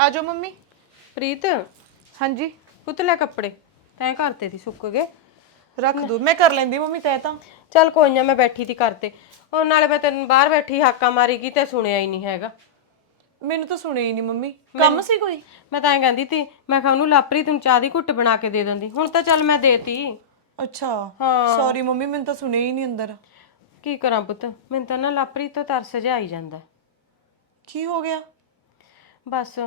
ਆ ਜਾਓ ਮੰਮੀ। ਪ੍ਰੀਤ? ਹਾਂਜੀ। ਪੁੱਤ ਲੈ ਕੱਪੜੇ। ਤੈਂ ਕਰਤੇ ਸੀ ਸੁੱਕ ਗਏ। ਰੱਖ ਦੋ। ਮੈਂ ਕਰ ਲੈਂਦੀ ਮੰਮੀ ਤੈ ਤਾਂ। ਚੱਲ ਕੋਈ ਨਾ ਮੈਂ ਬੈਠੀ ਤੀ। ਕਰਤੇ ਉਹ ਨਾਲੇ ਮੈਂ ਤੈਨੂੰ ਬਾਹਰ ਬੈਠੀ ਹਾਕਾ ਮਾਰੀ ਗਈ ਤੇ ਸੁਣਿਆ ਹੀ ਨਹੀਂ ਹੈਗਾ। ਮੈਨੂੰ ਤਾਂ ਸੁਣਿਆ ਹੀ ਨਹੀਂ ਮੰਮੀ। ਕੰਮ ਸੀ ਕੋਈ? ਮੈਂ ਤਾਂ ਐਂ ਕਹਿੰਦੀ ਤੀ ਮੈਂ ਕਿਹਾ ਉਹਨੂੰ ਲਾਪਰੀ ਤੈਨੂੰ ਚਾਹ ਦੀ ਘੁੱਟ ਬਣਾ ਕੇ ਦੇ ਦਿੰਦੀ। ਹੁਣ ਤਾਂ ਚੱਲ ਮੈਂ ਦੇਤੀ। ਅੱਛਾ। ਹਾਂ। ਸੌਰੀ ਮੰਮੀ ਮੈਨੂੰ ਤਾਂ ਸੁਣਿਆ ਹੀ ਨਹੀਂ ਅੰਦਰ। ਕੀ ਕਰਾਂ ਪੁੱਤ? ਮੈਨੂੰ ਤਾਂ ਨਾ ਲਾਪਰੀ ਤੋਂ ਤਰਸ ਜਿਹਾ ਆਈ ਜਾਂਦਾ। ਕੀ ਹੋ ਗਿਆ? ਬਸ।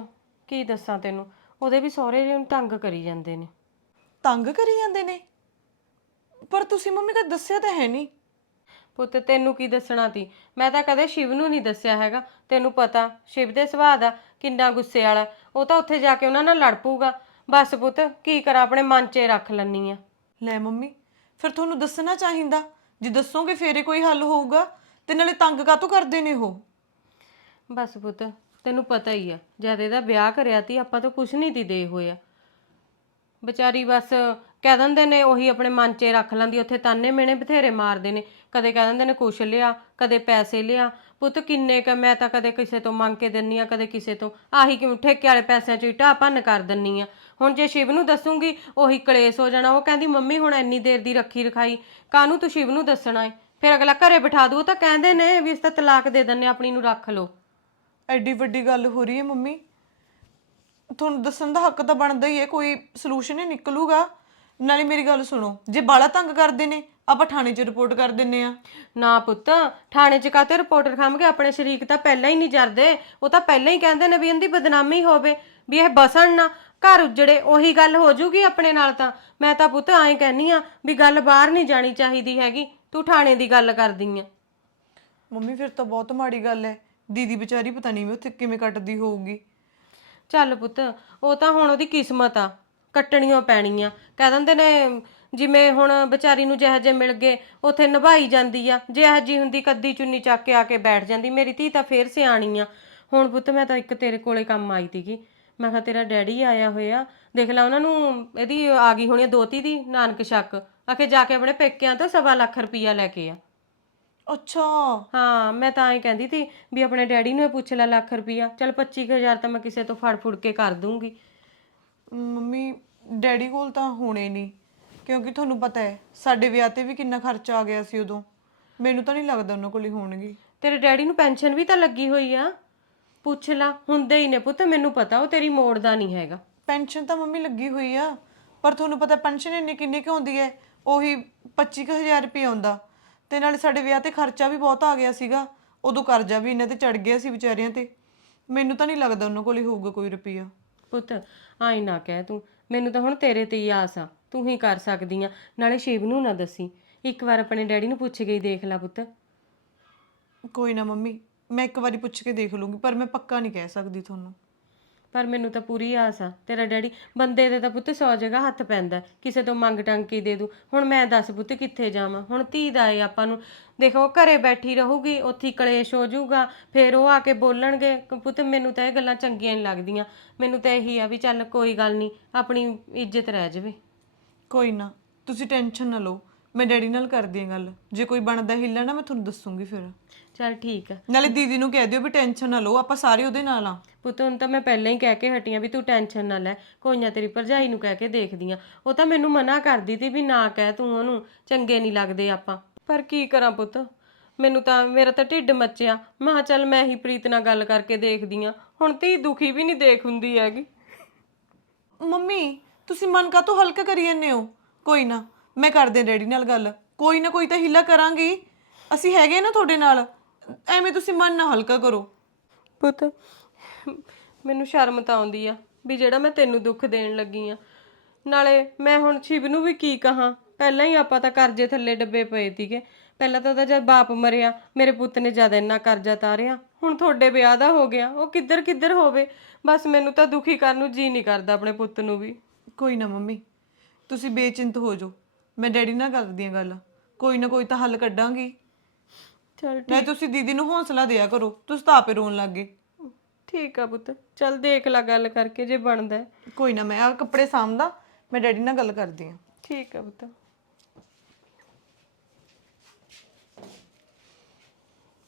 ਕੀ ਦੱਸਾਂ ਤੈਨੂੰ? ਉਹਦੇ ਵੀ ਸਹੁਰੇ ਨੂੰ ਤੰਗ ਕਰੀ ਜਾਂਦੇ ਨੇ। ਤੰਗ ਕਰੀ ਜਾਂਦੇ ਨੇ? ਪਰ ਤੁਸੀਂ ਮੰਮੀ ਕਦੇ ਦੱਸਿਆ ਤਾਂ ਹੈ ਨਹੀਂ। ਪੁੱਤ ਤੈਨੂੰ ਕੀ ਦੱਸਣਾ ਤੀ ਮੈਂ ਤਾਂ ਕਦੇ ਸ਼ਿਵ ਨੂੰ ਨਹੀਂ ਦੱਸਿਆ ਹੈਗਾ। ਤੈਨੂੰ ਪਤਾ ਸ਼ਿਵ ਦੇ ਸੁਭਾਅ ਦਾ ਕਿੰਨਾ ਗੁੱਸੇ ਵਾਲਾ। ਉਹ ਤਾਂ ਉੱਥੇ ਜਾ ਕੇ ਉਹਨਾਂ ਨਾਲ ਲੜ ਪਊਗਾ। ਬਸ ਪੁੱਤ ਕੀ ਕਰਾਂ? ਆਪਣੇ ਮਨ 'ਚ ਰੱਖ ਲੈਣੀ ਆ ਲੈ ਮੰਮੀ ਫਿਰ ਤੁਹਾਨੂੰ ਦੱਸਣਾ ਚਾਹੀਦਾ? ਜੇ ਦੱਸੋਗੇ ਫੇਰੇ ਕੋਈ ਹੱਲ ਹੋਊਗਾ। ਤੇ ਨਾਲੇ ਤੰਗ ਕਾਤੋਂ ਕਰਦੇ ਨੇ ਉਹ? ਬਸ ਪੁੱਤ ਤੈਨੂੰ ਪਤਾ ਹੀ ਆ, ਜਦ ਇਹਦਾ ਵਿਆਹ ਕਰਿਆ ਤੀ, ਆਪਾਂ ਤਾਂ ਕੁਛ ਨਹੀਂ ਤੀ ਦੇ ਹੋਇਆ ਵਿਚਾਰੀ ਬਸ ਕਹਿ ਦਿੰਦੇ ਨੇ ਉਹੀ ਆਪਣੇ ਮਨ 'ਚ ਰੱਖ ਲੈਂਦੀ, ਉੱਥੇ ਤਾਨੇ ਮੇਣੇ ਬਥੇਰੇ ਮਾਰਦੇ ਨੇ। ਕਦੇ ਕਹਿ ਦਿੰਦੇ ਨੇ ਕੁਛ ਲਿਆ, ਕਦੇ ਪੈਸੇ ਲਿਆ। ਪੁੱਤ ਕਿੰਨੇ ਕ, ਮੈਂ ਤਾਂ ਕਦੇ ਕਿਸੇ ਤੋਂ ਮੰਗ ਕੇ ਦਿੰਨੀ ਆ, ਕਦੇ ਕਿਸੇ ਤੋਂ। ਆਹੀ ਕਿਉਂ, ਠੇਕੇ ਵਾਲੇ ਪੈਸਿਆਂ 'ਚ ਢਾਹ ਭੰਨ ਕਰ ਦਿੰਨੀ ਆ। ਹੁਣ ਜੇ ਸ਼ਿਵ ਨੂੰ ਦੱਸੂਗੀ, ਉਹੀ ਕਲੇਸ਼ ਹੋ ਜਾਣਾ। ਉਹ ਕਹਿੰਦੀ, ਮੰਮੀ, ਹੁਣ ਇੰਨੀ ਦੇਰ ਦੀ ਰੱਖੀ ਰਖਾਈ, ਕਾਹਨੂੰ ਤੂੰ ਸ਼ਿਵ ਨੂੰ ਦੱਸਣਾ ਏ? ਫਿਰ ਅਗਲਾ ਘਰੇ ਬਿਠਾ ਦੂ। ਉਹ ਤਾਂ ਕਹਿੰਦੇ ਨੇ ਵੀ ਇਸ ਤਾਂ ਤਲਾਕ ਦੇ ਦਿੰਨੇ ਆਪਣੀ ਨੂੰ ਰੱਖ ਲਓ। ਐਡੀ ਵੱਡੀ ਗੱਲ ਹੋ ਰਹੀ ਹੈ ਮੰਮੀ। ਤੁਹਾਨੂੰ ਦੱਸਣ ਦਾ ਹੱਕ ਤਾਂ ਬਣਦਾ ਹੀ ਹੈ ਕੋਈ ਸੋਲੂਸ਼ਨ ਹੀ ਨਿਕਲੂਗਾ। ਨਾਲੇ ਮੇਰੀ ਗੱਲ ਸੁਣੋ ਜੇ ਬਾਲਾ ਤੰਗ ਕਰਦੇ ਨੇ ਆਪਾਂ ਥਾਣੇ 'ਚ ਰਿਪੋਰਟ ਕਰ ਦਿੰਨੇ ਆ। ਨਾ ਪੁੱਤ ਥਾਣੇ 'ਚ ਕਾਤੇ ਰਿਪੋਰਟਰ ਖਾਮਗੇ ਆਪਣੇ ਸ਼ਰੀਕ ਤਾਂ ਪਹਿਲਾਂ ਹੀ ਨਹੀਂ ਜਰਦੇ। ਉਹ ਤਾਂ ਪਹਿਲਾਂ ਹੀ ਕਹਿੰਦੇ ਨੇ ਵੀ ਇਹਦੀ ਬਦਨਾਮੀ ਹੋਵੇ ਵੀ ਇਹ ਬਸਣ ਨਾ। ਘਰ ਉਜੜੇ ਉਹੀ ਗੱਲ ਹੋ ਜੂਗੀ ਆਪਣੇ ਨਾਲ ਤਾਂ। ਮੈਂ ਤਾਂ ਪੁੱਤ ਐਂ ਕਹਿੰਨੀ ਆ ਵੀ ਗੱਲ ਬਾਹਰ ਨਹੀਂ ਜਾਣੀ ਚਾਹੀਦੀ ਹੈਗੀ। ਤੂੰ ਥਾਣੇ ਦੀ ਗੱਲ ਕਰਦੀ ਆ। ਮੰਮੀ ਫਿਰ ਤਾਂ ਬਹੁਤ ਮਾੜੀ ਗੱਲ ਹੈ। ਦੀਦੀ ਵਿਚਾਰੀ ਪਤਾ ਨਹੀਂ ਵੀ ਉੱਥੇ ਕਿਵੇਂ ਕੱਟਦੀ ਹੋਊਗੀ। ਚੱਲ ਪੁੱਤ, ਉਹ ਤਾਂ ਹੁਣ ਉਹਦੀ ਕਿਸਮਤ ਆ, ਕੱਟਣੀਆਂ ਪੈਣੀਆਂ। ਕਹਿ ਦਿੰਦੇ ਨੇ, ਜਿਵੇਂ ਹੁਣ ਵਿਚਾਰੀ ਨੂੰ ਜਿਹੋ ਜਿਹੇ ਮਿਲ ਗਏ, ਉਥੇ ਨਿਭਾਈ ਜਾਂਦੀ ਆ। ਜੇ ਇਹੋ ਜੀ ਹੁੰਦੀ ਕੱਦੀ ਚੁੰਨੀ ਚੱਕ ਕੇ ਆ ਕੇ ਬੈਠ ਜਾਂਦੀ, ਮੇਰੀ ਧੀ ਤਾਂ ਫੇਰ ਸਿਆਣੀ ਆ। ਹੁਣ ਪੁੱਤ ਮੈਂ ਤਾਂ ਇੱਕ ਤੇਰੇ ਕੋਲੇ ਕੰਮ ਆਈ ਤੀਗੀ ਮੈਂ ਕਿਹਾ ਤੇਰਾ ਡੈਡੀ ਆਇਆ ਹੋਇਆ, ਦੇਖ ਲੈ ਉਹਨਾਂ ਨੂੰ, ਇਹਦੀ ਆ ਗਈ ਹੋਣੀ ਆ ਦੋਤੀ ਦੀ, ਨਾਨਕ ਸ਼ੱਕ। ਆਖੇ ਜਾ ਕੇ ਆਪਣੇ ਪੇਕਿਆਂ ਤੋਂ ਸਵਾ ਲੱਖ ਰੁਪਈਆ ਲੈ ਕੇ ਆ। ਅੱਛਾ। ਹਾਂ ਮੈਂ ਤਾਂ ਐਂ ਕਹਿੰਦੀ ਸੀ ਵੀ ਆਪਣੇ ਡੈਡੀ ਨੂੰ ਇਹ ਪੁੱਛ ਲੈ ਲੱਖ ਰੁਪਈਆ। ਚਲ 25000 ਤਾਂ ਮੈਂ ਕਿਸੇ ਤੋਂ ਫੜ ਫੁੜ ਕੇ ਕਰ ਦੂੰਗੀ। ਮੰਮੀ ਡੈਡੀ ਕੋਲ ਤਾਂ ਹੋਣੇ ਨਹੀਂ। ਕਿਉਂਕਿ ਤੁਹਾਨੂੰ ਪਤਾ ਹੈ ਸਾਡੇ ਵਿਆਹ ਤੇ ਵੀ ਕਿੰਨਾ ਖਰਚਾ ਆ ਗਿਆ ਸੀ ਉਦੋਂ। ਮੈਨੂੰ ਤਾਂ ਨਹੀਂ ਲੱਗਦਾ ਉਹਨਾਂ ਕੋਲ ਹੀ ਹੋਣਗੇ। ਤੇਰੇ ਡੈਡੀ ਨੂੰ ਪੈਨਸ਼ਨ ਵੀ ਤਾਂ ਲੱਗੀ ਹੋਈ ਆ। ਪੁੱਛ ਲਾ ਹੁੰਦੇ ਹੀ ਨੇ ਪੁੱਤ ਮੈਨੂੰ ਪਤਾ ਉਹ ਤੇਰੀ ਮੋੜਦਾ ਨਹੀਂ ਹੈਗਾ। ਪੈਨਸ਼ਨ ਤਾਂ ਮੰਮੀ ਲੱਗੀ ਹੋਈ ਆ ਪਰ ਤੁਹਾਨੂੰ ਪਤਾ ਪੈਨਸ਼ਨ ਇੰਨੀ ਕਿੰਨੀ ਕੁ ਹੁੰਦੀ ਹੈ ਉਹੀ 25000 ਰੁਪਏ ਆਉਂਦਾ ਤੇ ਨਾਲੇ ਸਾਡੇ ਵਿਆਹ ਤੇ ਖਰਚਾ ਵੀ ਬਹੁਤ ਆ ਗਿਆ ਸੀਗਾ। ਉਦੋਂ ਕਰਜ਼ਾ ਵੀ ਇਹਨਾਂ ਤੇ ਚੜ ਗਿਆ ਸੀ ਵਿਚਾਰਿਆਂ ਤੇ। ਮੈਨੂੰ ਤਾਂ ਨਹੀਂ ਲੱਗਦਾ ਉਹਨਾਂ ਕੋਲ ਹੀ ਹੋਊਗਾ ਕੋਈ ਰੁਪਈਆ। ਪੁੱਤ ਆਈ ਨਾ ਕਹਿ ਤੂੰ। ਮੈਨੂੰ ਤਾਂ ਹੁਣ ਤੇਰੇ ਤੇ ਹੀ ਆਸ ਆ। ਤੂੰ ਹੀ ਕਰ ਸਕਦੀ ਆ। ਨਾਲੇ ਸ਼ਿਵ ਨੂੰ ਨਾ ਦੱਸੀ। ਇੱਕ ਵਾਰ ਆਪਣੇ ਡੈਡੀ ਨੂੰ ਪੁੱਛ ਕੇ ਹੀ ਦੇਖ ਲੈ ਪੁੱਤ। ਕੋਈ ਨਾ ਮੰਮੀ ਮੈਂ ਇੱਕ ਵਾਰੀ ਪੁੱਛ ਕੇ ਦੇਖ ਲੂੰਗੀ ਪਰ ਮੈਂ ਪੱਕਾ ਨਹੀਂ ਕਹਿ ਸਕਦੀ ਤੁਹਾਨੂੰ। ਪਰ ਮੈਨੂੰ ਤਾਂ ਪੂਰੀ ਆਸ ਆ। ਤੇਰਾ ਡੈਡੀ ਬੰਦੇ ਦੇ ਤਾਂ ਪੁੱਤ 100 ਜਗ੍ਹਾ ਹੱਥ ਪੈਂਦਾ ਕਿਸੇ ਤੋਂ ਮੰਗ ਟੰਕੀ ਦੇ ਦੂ। ਹੁਣ ਮੈਂ ਦੱਸ ਪੁੱਤ ਕਿੱਥੇ ਜਾਵਾਂ? ਹੁਣ ਧੀ ਦਾ ਏ ਆਪਾਂ ਨੂੰ। ਦੇਖੋ ਘਰੇ ਬੈਠੀ ਰਹੂਗੀ, ਉੱਥੇ ਕਲੇਸ਼ ਹੋ ਜਾਊਗਾ। ਫੇਰ ਉਹ ਆ ਕੇ ਬੋਲਣਗੇ ਪੁੱਤ ਮੈਨੂੰ ਤਾਂ ਇਹ ਗੱਲਾਂ ਚੰਗੀਆਂ ਨਹੀਂ ਲੱਗਦੀਆਂ। ਮੈਨੂੰ ਤਾਂ ਇਹੀ ਆ ਵੀ ਚੱਲ ਕੋਈ ਗੱਲ ਨਹੀਂ, ਆਪਣੀ ਇੱਜ਼ਤ ਰਹਿ ਜਾਵੇ। ਕੋਈ ਨਾ, ਤੁਸੀਂ ਟੈਨਸ਼ਨ ਨਾ ਲਓ। ਮੈਂ ਡੈਡੀ ਨਾਲ ਕਰਦੀ ਹਾਂ ਗੱਲ। ਜੇ ਕੋਈ ਬਣਦਾ ਹਿੱਲਾ ਨਾ ਮੈਂ ਤੁਹਾਨੂੰ ਦੱਸੂਗੀ ਫਿਰ। ਚੱਲ ਠੀਕ ਆ। ਨਾਲੇ ਦੀਦੀ ਨੂੰ ਕਹਿ ਦਿਓ ਵੀ ਟੈਨਸ਼ਨ ਨਾ ਲਓ ਆਪਾਂ ਸਾਰੇ ਉਹਦੇ ਨਾਲ ਆ। ਪੁੱਤ ਹੁਣ ਤਾਂ ਮੈਂ ਪਹਿਲਾਂ ਹੀ ਕਹਿ ਕੇ ਹਟੀ ਆਂ ਵੀ ਤੂੰ ਟੈਨਸ਼ਨ ਨਾ ਲੈ। ਕੋਈ ਨਾ ਤੇਰੀ ਭਰਜਾਈ ਨੂੰ ਕਹਿ ਕੇ ਦੇਖਦੀ ਆਂ। ਉਹ ਤਾਂ ਮੈਨੂੰ ਮਨਾ ਕਰਦੀ ਤੀ ਵੀ ਨਾ ਕਹਿ ਤੂੰ ਉਹਨੂੰ ਚੰਗੇ ਨਹੀਂ ਲੱਗਦੇ ਆਪਾਂ। ਪਰ ਕੀ ਕਰਾਂ ਪੁੱਤ? ਮੈਨੂੰ ਤਾਂ ਮੇਰਾ ਤਾਂ ਢਿੱਡ ਮੱਚਿਆ। ਮੈਂ ਕਿਹਾ ਚੱਲ ਮੈਂ ਹੀ ਪ੍ਰੀਤ ਨਾਲ ਗੱਲ ਕਰਕੇ ਦੇਖਦੀ ਆਂ। ਹੁਣ ਧੀ ਦੁਖੀ ਵੀ ਨਹੀਂ ਦੇਖ ਹੁੰਦੀ ਹੈਗੀ। ਮੰਮੀ ਤੁਸੀਂ ਮਨ ਕਾ ਤੋਂ ਹਲਕਾ ਕਰੀ ਜਾਂਦੇ ਹੋ? ਕੋਈ ਨਾ ਮੈਂ ਕਰਦੇ ਡੈਡੀ ਨਾਲ ਗੱਲ। ਕੋਈ ਨਾ ਕੋਈ ਤਾਂ ਹਿੱਲਾ ਕਰਾਂਗੀ। ਅਸੀਂ ਹੈਗੇ ਨਾ ਤੁਹਾਡੇ ਨਾਲ। ਐਵੇਂ ਤੁਸੀਂ ਮਨ ਨਾ ਹਲਕਾ ਕਰੋ। ਪੁੱਤ ਮੈਨੂੰ ਸ਼ਰਮ ਤਾਂ ਆਉਂਦੀ ਆ ਵੀ ਜਿਹੜਾ ਮੈਂ ਤੈਨੂੰ ਦੁੱਖ ਦੇਣ ਲੱਗੀ ਆ। ਨਾਲੇ ਮੈਂ ਹੁਣ ਸ਼ਿਵ ਨੂੰ ਵੀ ਕੀ ਕਹਾਂ ਪਹਿਲਾਂ ਹੀ ਆਪਾਂ ਤਾਂ ਕਰਜ਼ੇ ਥੱਲੇ ਡੱਬੇ ਪਏ ਸੀਗੇ। ਪਹਿਲਾਂ ਤਾਂ ਉਹਦਾ ਜਦ ਬਾਪ ਮਰਿਆ ਮੇਰੇ ਪੁੱਤ ਨੇ ਜ਼ਿਆਦਾ ਇੰਨਾ ਕਰਜ਼ਾ ਤਾਰਿਆ ਹੁਣ ਤੁਹਾਡੇ ਵਿਆਹ ਦਾ ਹੋ ਗਿਆ ਉਹ ਕਿੱਧਰ ਕਿੱਧਰ ਹੋਵੇ। ਬਸ ਮੈਨੂੰ ਤਾਂ ਦੁਖੀ ਕਰਨ ਨੂੰ ਜੀ ਨਹੀਂ ਕਰਦਾ ਆਪਣੇ ਪੁੱਤ ਨੂੰ ਵੀ। ਕੋਈ ਨਾ ਮੰਮੀ ਤੁਸੀਂ ਬੇਚਿੰਤ ਹੋ ਜਾਓ। ਮੈਂ ਡੈਡੀ ਨਾਲ ਕਰਦੀ ਹਾਂ ਗੱਲ। ਕੋਈ ਨਾ ਕੋਈ ਤਾਂ ਹੱਲ ਕੱਢਾਂਗੀ। ਚਲ ਨਹੀਂ ਤੁਸੀਂ ਦੀਦੀ ਨੂੰ ਹੌਸਲਾ ਦਿਆ ਕਰੋ ਤੁਸੀਂ ਤਾਂ ਆਪੇ ਰੋਣ ਲੱਗ ਗਏ। ਠੀਕ ਆ ਪੁੱਤ ਚਲ ਦੇਖ ਲੈ ਗੱਲ ਕਰਕੇ ਜੇ ਬਣਦਾ ਕੋਈ ਨਾ ਮੈਂ ਆ ਕੱਪੜੇ ਸਾਂਭਦਾ ਮੈਂ ਡੈਡੀ ਨਾਲ ਗੱਲ ਕਰਦੀ ਹਾਂ। ਠੀਕ ਆ ਪੁੱਤ।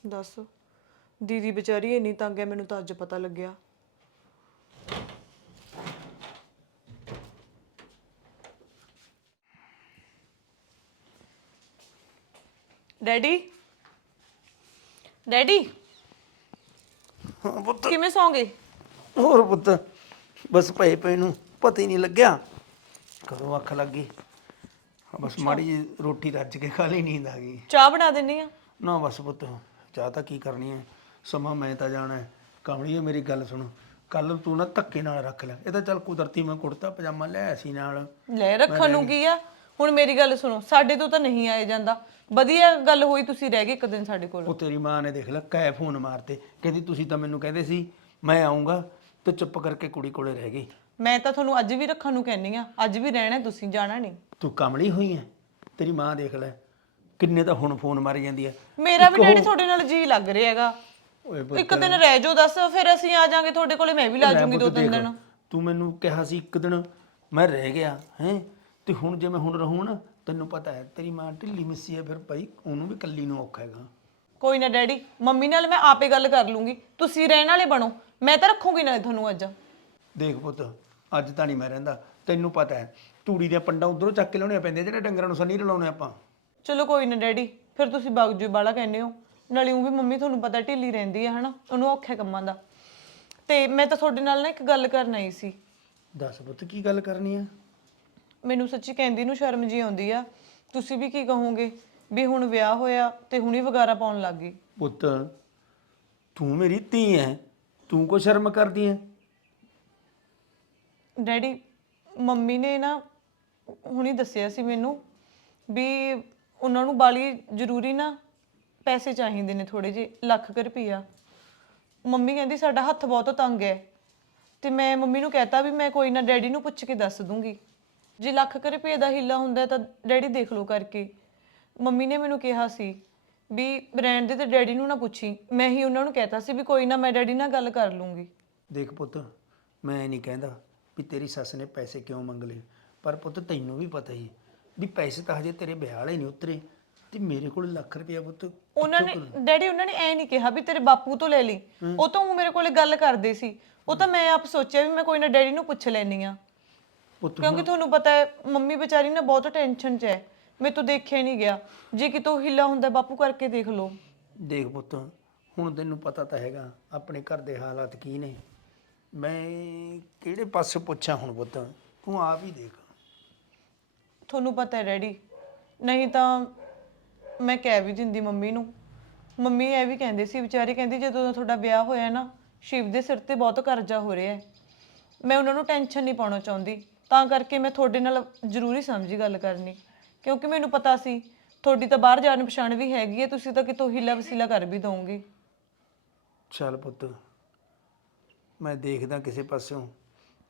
ਦੱਸ ਦੀਦੀ ਵਿਚਾਰੀ ਇੰਨੀ ਤੰਗ ਹੈ ਮੈਨੂੰ ਤਾਂ ਅੱਜ ਪਤਾ ਲੱਗਿਆ। ਡੈਡੀ? ਡੈਡੀ? ਹਾਂ ਪੁੱਤ। ਕਿਵੇਂ ਸੌਂਗੇ? ਹੋਰ ਪੁੱਤ ਬਸ ਪਏ ਪਏ ਨੂੰ ਪਤਾ ਹੀ ਨਹੀਂ ਲੱਗਿਆ। ਕਦੋਂ ਅੱਖ ਲੱਗ ਗਈ? ਹਾਂ, ਬਸ ਮਾੜੀ ਜਿਹੀ ਰੋਟੀ ਰੱਜ ਕੇ ਖਾ ਲਈ ਨੀਂਦ ਆ ਗਈ। ਚਾਹ ਬਣਾ ਦਿੰਨੀ ਆ? ਨਾ ਬਸ ਪੁੱਤ ਚਾਹ ਤਾਂ ਕੀ ਕਰਨੀ ਹੈ ਸਮਾਂ ਮੈਂ ਤਾਂ ਜਾਣਾ ਹੈ। ਕਮਲੀਏ ਮੇਰੀ ਗੱਲ ਸੁਣ। ਕੱਲ ਤੂੰ ਨਾ ਧੱਕੇ ਨਾਲ ਰੱਖ ਲੈ। ਇਹ ਤਾਂ ਚੱਲ ਕੁਦਰਤੀ ਮੈਂ ਕੁੜਤਾ ਪਜਾਮਾ ਲੈ ਆਇਆ ਸੀ ਨਾਲ। ਲੈ ਰੱਖਣ ਨੂੰ ਕੀ ਆ? ਹੁਣ ਮੇਰੀ ਗੱਲ ਸੁਣੋ ਸਾਡੇ ਤੋਂ ਤਾਂ ਨਹੀਂ ਆਏ ਜਾਂਦਾ। ਵਧੀਆ ਗੱਲ ਹੋਈ ਤੁਸੀਂ ਰਹਿ ਗਏ ਇੱਕ ਦਿਨ ਸਾਡੇ ਕੋਲ। ਉਹ ਤੇਰੀ ਮਾਂ ਨੇ ਦੇਖ ਲੈ ਕੈ ਫੋਨ ਮਾਰਤੇ। ਕਹਿੰਦੀ ਤੁਸੀਂ ਤਾਂ ਮੈਨੂੰ ਕਹਿੰਦੇ ਸੀ ਮੈਂ ਆਉਂਗਾ ਤੇ ਚੁੱਪ ਕਰਕੇ ਕੁੜੀ ਕੋਲੇ ਰਹਿ ਗਈ। ਮੈਂ ਤਾਂ ਤੁਹਾਨੂੰ ਅੱਜ ਵੀ ਰੱਖਣ ਨੂੰ ਕਹਿੰਨੀ ਆ ਅੱਜ ਵੀ ਰਹਿਣਾ ਤੁਸੀਂ ਜਾਣਾ ਨਹੀਂ। ਤੂੰ ਕਮਲੀ ਹੋਈ ਹੈ ਤੇਰੀ ਮਾਂ ਦੇਖ ਲੈ ਕਿੰਨੇ ਤਾਂ ਹੁਣ ਫੋਨ ਮਾਰੀ ਜਾਂਦੀ ਹੈ ਮੇਰਾ ਵੀ ਡੈਡੀ ਤੁਹਾਡੇ ਨਾਲ ਜੀ ਲੱਗ ਰਿਹਾ ਹੈਗਾ। ਓਏ ਇੱਕ ਦਿਨ ਰਹਿ ਜਾਓ ਦੱਸ ਫਿਰ ਅਸੀਂ ਆ ਜਾਾਂਗੇ ਤੁਹਾਡੇ ਕੋਲੇ ਮੈਂ ਵੀ ਲਾ ਜੂੰਗੀ ਦੋ ਤਿੰਨ ਦਿਨ। ਤੂੰ ਮੈਨੂੰ ਕਿਹਾ ਸੀ ਇੱਕ ਦਿਨ ਮੈਂ ਰਹਿ ਗਿਆ ਹੈ? ਤੇ ਹੁਣ ਜੇ ਮੈਂ ਹੁਣ ਰਹੂੰ ਨਾ ਤੈਨੂੰ ਪਤਾ ਹੈ ਤੇਰੀ ਮਾਂ ਢਿੱਲੀ ਮਿੱਸੀ ਹੈ ਫਿਰ ਭਾਈ ਉਹਨੂੰ ਵੀ ਕੱਲੀ ਨੂੰ ਔਖਾ ਹੈਗਾ। ਕੋਈ ਨਾ ਡੈਡੀ ਮੰਮੀ ਨਾਲ ਮੈਂ ਆਪੇ ਗੱਲ ਕਰ ਲੂੰਗੀ। ਤੁਸੀਂ ਰਹਿਣ ਵਾਲੇ ਬਣੋ ਮੈਂ ਤਾਂ ਰੱਖੂੰਗੀ ਨਾ ਤੁਹਾਨੂੰ ਅੱਜ। ਦੇਖ ਪੁੱਤ ਅੱਜ ਤਾਂ ਨਹੀਂ ਮੈਂ ਰਹਿੰਦਾ। ਤੈਨੂੰ ਪਤਾ ਹੈ ਤੂੜੀ ਦੀਆਂ ਪੰਡਾਂ ਉਧਰੋਂ ਚੱਕ ਕੇ ਲਿਆਉਣੀਆਂ ਪੈਂਦੀਆਂ ਜਿਹੜੇ ਡੰਗਰਾਂ ਨੂੰ ਸੰਨੀ ਰਲਾਉਣੇ ਆਪਾਂ। ਚਲੋ ਕੋਈ ਨਾ ਡੈਡੀ ਫਿਰ ਤੁਸੀਂ ਬਗ ਜੂ ਬਾਲਾ ਕਹਿੰਦੇ ਹੋ। ਨਾਲੇ ਉਹ ਵੀ ਮੰਮੀ ਤੁਹਾਨੂੰ ਪਤਾ ਢਿੱਲੀ ਰਹਿੰਦੀ ਹੈ ਹਨਾ? ਉਹਨੂੰ ਔਖੇ ਕੰਮਾਂ ਦਾ। ਤੇ ਮੈਂ ਤਾਂ ਤੁਹਾਡੇ ਨਾਲ ਨਾ ਇੱਕ ਗੱਲ ਕਰਨ ਆਈ ਸੀ। ਦੱਸ ਪੁੱਤ ਕੀ ਗੱਲ ਕਰਨੀ ਹੈ ਮੈਨੂੰ ਸੱਚੀ ਕਹਿੰਦੀ ਨੂੰ ਸ਼ਰਮ ਜੀ ਆਉਂਦੀ ਆ। ਤੁਸੀਂ ਵੀ ਕੀ ਕਹੋਗੇ? ਵੀ ਹੁਣ ਵਿਆਹ ਹੋਇਆ ਤੇ ਹੁਣੀ ਵਗਾਰਾ ਪਾਉਣ ਲੱਗ ਗਈ। ਪੁੱਤ ਤੂੰ ਮੇਰੀ ਧੀ ਹੈ ਤੂੰ ਕੋ ਸ਼ਰਮ ਕਰਦੀ ਹੈ ਡੈਡੀ ਮੰਮੀ ਨੇ ਨਾ ਹੁਣੀ ਦੱਸਿਆ ਸੀ ਮੈਨੂੰ ਵੀ ਉਹਨਾਂ ਨੂੰ ਬਾਲੀ ਜ਼ਰੂਰੀ ਨਾ ਪੈਸੇ ਚਾਹੀਦੇ ਨੇ ਥੋੜੇ ਜਿਹੇ ਲੱਖ ਕੁ ਰੁਪਈਆ। ਮੰਮੀ ਕਹਿੰਦੀ ਸਾਡਾ ਹੱਥ ਬਹੁਤ ਤੰਗ ਹੈ ਤੇ ਮੈਂ ਮੰਮੀ ਨੂੰ ਕਹਿਤਾ ਵੀ ਮੈਂ ਕੋਈ ਨਾ ਡੈਡੀ ਨੂੰ ਪੁੱਛ ਕੇ ਦੱਸ ਦੂੰਗੀ। ਜੇ ਲੱਖ ਕੁ ਰੁਪਏ ਦਾ ਹਿੱਲਾ ਹੁੰਦਾ ਤਾਂ ਡੈਡੀ ਦੇਖ ਲਓ ਕਰਕੇ। ਮੰਮੀ ਨੇ ਮੈਨੂੰ ਕਿਹਾ ਸੀ ਵੀ ਬ੍ਰਾਂਡ ਦੇ ਤੇ ਡੈਡੀ ਨੂੰ ਨਾ ਪੁੱਛੀ। ਮੈਂ ਹੀ ਉਹਨਾਂ ਨੂੰ ਕਹਿਤਾ ਸੀ ਵੀ ਕੋਈ ਨਾ ਮੈਂ ਡੈਡੀ ਨਾਲ ਗੱਲ ਕਰ ਲੂੰਗੀ। ਦੇਖ ਪੁੱਤ ਮੈਂ ਨਹੀਂ ਕਹਿੰਦਾ ਵੀ ਤੇਰੀ ਸੱਸ ਨੇ ਪੈਸੇ ਕਿਉਂ ਮੰਗ ਲਏ ਪਰ ਪੁੱਤ ਤੈਨੂੰ ਵੀ ਪਤਾ ਹੀ ਹੈ ਵੀ ਪੈਸੇ ਤਾਂ ਹਜੇ ਤੇਰੇ ਵਿਆਹ ਵਾਲੇ ਨਹੀਂ ਉਤਰੇ ਤੇ ਮੇਰੇ ਕੋਲ ਲੱਖ ਰੁਪਇਆ ਪੁੱਤ ਉਹਨਾਂ ਨੇ ਡੈਡੀ ਉਹਨਾਂ ਨੇ ਐ ਨਹੀਂ ਕਿਹਾ ਵੀ ਤੇਰੇ ਬਾਪੂ ਤੋਂ ਲੈ ਲਈ। ਉਹ ਤਾਂ ਉਹ ਮੇਰੇ ਕੋਲੇ ਗੱਲ ਕਰਦੇ ਸੀ। ਉਹ ਤਾਂ ਮੈਂ ਆਪ ਸੋਚਿਆ ਵੀ ਮੈਂ ਕੋਈ ਨਾ ਡੈਡੀ ਨੂੰ ਪੁੱਛ ਲੈਣੀ ਆ ਕਿਉਂਕਿ ਤੁਹਾਨੂੰ ਪਤਾ ਹੈ ਮੰਮੀ ਵਿਚਾਰੀ ਨਾ ਬਹੁਤ ਟੈਨਸ਼ਨ 'ਚ ਹੈ। ਮੇਰੇ ਤੋਂ ਦੇਖਿਆ ਨਹੀਂ ਗਿਆ। ਜੇ ਕਿਤੋਂ ਹਿੱਲਾ ਹੁੰਦਾ ਬਾਪੂ ਕਰਕੇ ਦੇਖ ਲਓ। ਦੇਖ ਪੁੱਤ ਹੁਣ ਤੈਨੂੰ ਪਤਾ ਤਾਂ ਹੈਗਾ ਆਪਣੇ ਘਰ ਦੇ ਹਾਲਾਤ ਕੀ ਨੇ। ਮੈਂ ਕਿਹੜੇ ਪਾਸੇ ਪੁੱਛਾਂ ਹੁਣ ਪੁੱਤ? ਤੂੰ ਆਪ ਹੀ ਦੇਖ। ਤੁਹਾਨੂੰ ਪਤਾ ਹੈ ਡੈਡੀ ਨਹੀਂ ਤਾਂ ਮੈਂ ਕਹਿ ਵੀ ਦਿੰਦੀ ਮੰਮੀ ਨੂੰ। ਮੰਮੀ ਇਹ ਵੀ ਕਹਿੰਦੇ ਸੀ ਵਿਚਾਰੇ ਕਹਿੰਦੀ ਜਦੋਂ ਦਾ ਤੁਹਾਡਾ ਵਿਆਹ ਹੋਇਆ ਨਾ ਸ਼ਿਵ ਦੇ ਸਿਰ ਤੇ ਬਹੁਤ ਕਰਜ਼ਾ ਹੋ ਰਿਹਾ ਹੈ। ਮੈਂ ਉਹਨਾਂ ਨੂੰ ਟੈਨਸ਼ਨ ਨਹੀਂ ਪਾਉਣਾ ਚਾਹੁੰਦੀ। ਤਾਂ ਕਰਕੇ ਮੈਂ ਤੁਹਾਡੇ ਨਾਲ ਜ਼ਰੂਰੀ ਸਮਝੀ ਗੱਲ ਕਰਨੀ। ਕਿਉਂਕਿ ਮੈਨੂੰ ਪਤਾ ਸੀ ਤੁਹਾਡੀ ਤਾਂ ਬਾਹਰ ਜਾਣ ਪਛਾਣ ਵੀ ਹੈਗੀ ਹੈ ਤੁਸੀਂ ਤਾਂ ਕਿਤੋਂ ਹੀਲਾ ਵਸੀਲਾ ਕਰ ਵੀ ਦੋਗੇ। ਚੱਲ ਪੁੱਤ ਮੈਂ ਦੇਖਦਾ ਕਿਸੇ ਪਾਸਿਓਂ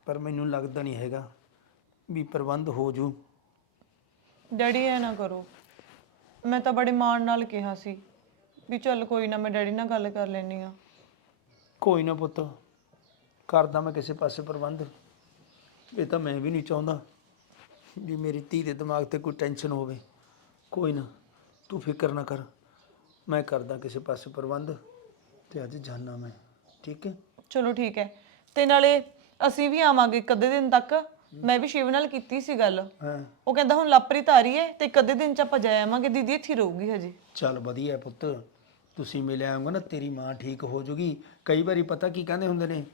ਪਰ ਮੈਨੂੰ ਲੱਗਦਾ ਨਹੀਂ ਹੈਗਾ ਵੀ ਪ੍ਰਬੰਧ ਹੋ ਜੂ। ਡੈਡੀ ਐ ਨਾ ਕਰੋ। ਮੈਂ ਤਾਂ ਬੜੇ ਮਾਣ ਨਾਲ ਕਿਹਾ ਸੀ ਵੀ ਚੱਲ ਕੋਈ ਨਾ ਮੈਂ ਡੈਡੀ ਨਾਲ ਗੱਲ ਕਰ ਲੈਣੀ ਆ ਕੋਈ ਨਾ ਪੁੱਤ ਕਰਦਾ ਮੈਂ ਕਿਸੇ ਪਾਸੇ ਪ੍ਰਬੰਧ। ਇਹ ਤਾਂ ਮੈਂ ਵੀ ਨਹੀਂ ਚਾਹੁੰਦਾ ਵੀ ਮੇਰੀ ਧੀ ਦੇ ਦਿਮਾਗ ਤੇ ਕੋਈ ਟੈਨਸ਼ਨ ਹੋਵੇ। ਕੋਈ ਨਾ ਤੂੰ ਫਿਕਰ ਨਾ ਕਰ। ਮੈਂ ਕਰਦਾ ਕਿਸੇ ਪਾਸੇ ਪ੍ਰਬੰਧ ਤੇ ਅੱਜ ਜਾਣਾ ਮੈਂ ਠੀਕ ਹੈ? ਚਲੋ ਠੀਕ ਹੈ। ਤੇ ਨਾਲੇ ਅਸੀਂ ਵੀ ਆਵਾਂਗੇ ਅੱਧੇ ਦਿਨ ਤੱਕ। ਮੈਂ ਵੀ ਸ਼ਿਵ ਨਾਲ ਕੀਤੀ ਸੀ ਗੱਲ। ਹਾਂ। ਉਹ ਕਹਿੰਦਾ ਹੁਣ ਲਾਪਰੀ ਧਾਰੀ ਹੈ ਤੇ ਅੱਧੇ ਦਿਨ ਚ ਆਪਾਂ ਜਾ ਆਵਾਂਗੇ। ਦੀਦੀ ਇੱਥੇ ਹੀ ਰਹੂਗੀ ਹਜੇ। ਚੱਲ ਵਧੀਆ ਪੁੱਤ। ਤੁਸੀਂ ਮਿਲ ਆਉਂਗੇ ਨਾ ਤੇਰੀ ਮਾਂ ਠੀਕ ਹੋ ਜੂਗੀ। ਕਈ ਵਾਰੀ ਪਤਾ ਕੀ ਕਹਿੰਦੇ ਹੁੰਦੇ ਨੇ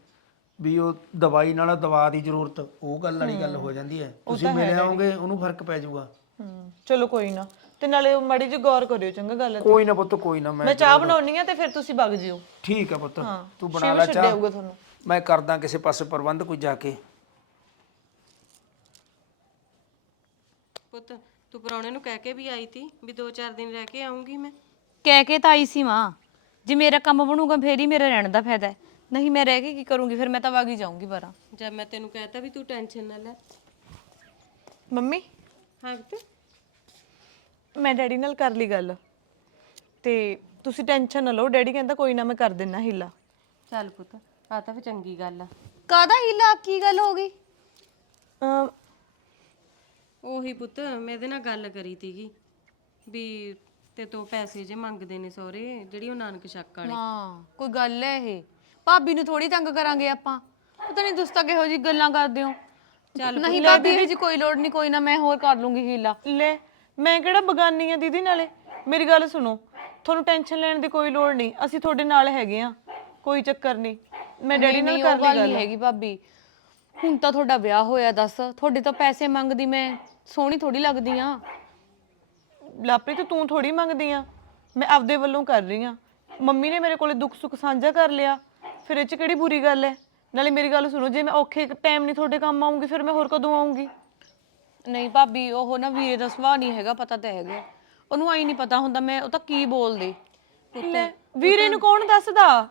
ਵੀ ਉਹ ਦਵਾਈ ਨਾਲ ਦਵਾ ਦੀ ਜ਼ਰੂਰਤ ਉਹ ਗੱਲ ਵਾਲੀ ਗੱਲ ਹੋ। ਜਾਂਦੀ ਹੈ। ਤੁਸੀਂ ਮਿਲ ਆਓਗੇ ਉਹਨੂੰ ਫ਼ਰਕ ਪੈ ਜਾਊਗਾ। ਹੂੰ ਚਲੋ ਕੋਈ ਨਾ। ਤੇ ਨਾਲੇ ਉਹ ਮਾੜੀ ਜਿਹੀ ਗੌਰ ਕਰਿਓ ਚੰਗਾ ਗੱਲ ਤੇ। ਕੋਈ ਨਾ ਪੁੱਤ ਕੋਈ ਨਾ ਮੈਂ ਮੈਂ ਚਾਹ ਬਣਾਉਣੀ ਆ ਤੇ ਫਿਰ ਤੁਸੀਂ ਵਗ ਜਿਓ। ਠੀਕ ਹੈ ਪੁੱਤ ਤੂੰ ਬਣਾ ਲੈ ਚਾਹ। ਤੁਹਾਨੂੰ। ਮੈਂ ਕਰਦਾ ਕਿਸੇ ਪਾਸੇ ਪ੍ਰਬੰਧ ਕੋਈ ਜਾ ਕੇ। ਪੁੱਤ ਤੂੰ ਪਰੌਣੇ ਨੂੰ ਕਹਿ ਕੇ ਵੀ ਆਈ ਤੀ ਵੀ 2-4 ਦਿਨ ਰਹਿ ਕੇ ਆਉਂਗੀ ਮੈਂ। ਕਹਿ ਕੇ ਤਾਂ ਆਈ ਸੀ ਮਾਂ। ਜੇ ਮੇਰਾ ਕੰਮ ਬਣੂਗਾ ਫੇਰ ਹੀ ਮੇਰੇ ਰਹਿਣ ਦਾ ਫਾਇਦਾ ਹੈ। ਨਹੀਂ ਮੈਂ ਰਹਿ ਕੇ ਕੀ ਕਰੂੰਗੀ? ਫਿਰ ਮੈਂ ਤਾਂ ਵਗ ਜਾਊਂਗੀ ਬਾਰਾਂ। ਜਦ ਮੈਂ ਤੈਨੂੰ ਕਹਿਤਾ ਵੀ ਤੂੰ ਟੈਨਸ਼ਨ ਨਾ ਲੈ। ਮੰਮੀ? ਹਾਂ ਪੁੱਤ। ਮੈਂ ਡੈਡੀ ਨਾਲ ਕਰ ਲਈ ਗੱਲ। ਤੇ ਤੁਸੀਂ ਟੈਨਸ਼ਨ ਨਾ ਲਓ ਡੈਡੀ ਕਹਿੰਦਾ ਕੋਈ ਨਾ ਮੈਂ ਕਰ ਦਿੰਨਾ ਹਿੱਲਾ। ਚੱਲ ਪੁੱਤ ਆ ਤਾਂ ਫਿਰ ਚੰਗੀ ਗੱਲ ਆ। ਕਾਦਾ ਹੀਲਾ? ਕੀ ਗੱਲ ਹੋ ਗਈ? ਅਮ, ਉਹੀ ਪੁੱਤ ਮੈਂ ਇਹਦੇ ਨਾਲ ਗੱਲ ਕਰੀ ਤੀਗੀ ਵੀ ਤੇ ਤੋਂ ਪੈਸੇ ਜੇ ਮੰਗਦੇ ਨੇ ਸਹੁਰੇ ਜਿਹੜੀ ਉਹ ਨਾਨਕ ਸ਼ੱਕ ਵਾਲੇ। ਹਾਂ ਕੋਈ ਗੱਲ ਹੈ ਇਹ। ਭਾਬੀ ਨੂੰ ਥੋੜੀ ਤੰਗ ਕਰਾਂਗੇ ਆਪਾਂ। ਪਤਾ ਨਹੀਂ ਤੁਸੀਂ ਤਾਂ ਕਿਹੋ ਜੀ ਗੱਲਾਂ ਕਰਦੇ ਹੋ। ਚੱਲ ਨਹੀਂ ਭਾਬੀ ਇਹ ਜੀ ਕੋਈ ਲੋੜ ਨਹੀਂ ਕੋਈ ਨਾ ਮੈਂ ਹੋਰ ਕਰ ਲੂੰਗੀ ਹੀਲਾ। ਲੈ ਮੈਂ ਕਿਹੜਾ ਬਗਾਨੀ ਆ ਦੀਦੀ ਨਾਲੇ? ਮੇਰੀ ਗੱਲ ਸੁਣੋ ਤੁਹਾਨੂੰ ਟੈਨਸ਼ਨ ਲੈਣ ਦੀ ਕੋਈ ਲੋੜ ਨਹੀਂ ਅਸੀਂ ਤੁਹਾਡੇ ਨਾਲ ਹੈਗੇ ਆ ਕੋਈ ਚੱਕਰ ਨਹੀਂ ਮੈਂ ਡੈਡੀ ਨਾਲ ਕਰ ਲਈ ਗੱਲ ਹੈਗੀ ਭਾਬੀ। ਹੁਣ ਤਾਂ ਤੁਹਾਡਾ ਵਿਆਹ ਹੋਇਆ ਦੱਸ। ਤੁਹਾਡੇ ਤੋਂ ਪੈਸੇ ਮੰਗਦੀ ਮੈਂ ਸੋਹਣੀ ਥੋੜੀ ਲੱਗਦੀ ਆ। ਲਾਪਰੀ ਤੇ ਤੂੰ ਥੋੜੀ ਮੰਗਦੀ ਆ। ਮੈਂ ਆਪਦੇ ਵੱਲੋਂ ਕਰ ਰਹੀ ਆ। ਮੰਮੀ ਨੇ ਮੇਰੇ ਕੋਲੇ ਦੁੱਖ ਸੁੱਖ ਸਾਂਝਾ ਕਰ ਲਿਆ। ਫਿਰ ਇਹ ਚ ਕਿਹੜੀ ਬੁਰੀ ਗੱਲ ਹੈ? ਨਾਲੇ ਮੇਰੀ ਗੱਲ ਸੁਣੋ ਜੇ ਮੈਂ ਔਖੇ ਟਾਈਮ ਨਹੀਂ ਤੁਹਾਡੇ ਕੰਮ ਆਉਂਗੀ ਫਿਰ ਮੈਂ ਹੋਰ ਕਦੋਂ ਆਉਂਗੀ? ਨਹੀਂ ਭਾਬੀ ਉਹ ਨਾ ਵੀਰੇ ਦਾ ਸੁਭਾਅ ਨਹੀਂ ਹੈਗਾ ਪਤਾ ਤਾਂ ਹੈਗਾ। ਉਹਨੂੰ ਆਈ ਨਹੀਂ ਪਤਾ ਹੁੰਦਾ ਮੈਂ ਉਹ ਤਾਂ ਕੀ ਬੋਲਦੇ? ਲੈ ਵੀਰੇ ਨੂੰ ਕੌਣ ਦੱਸਦਾ?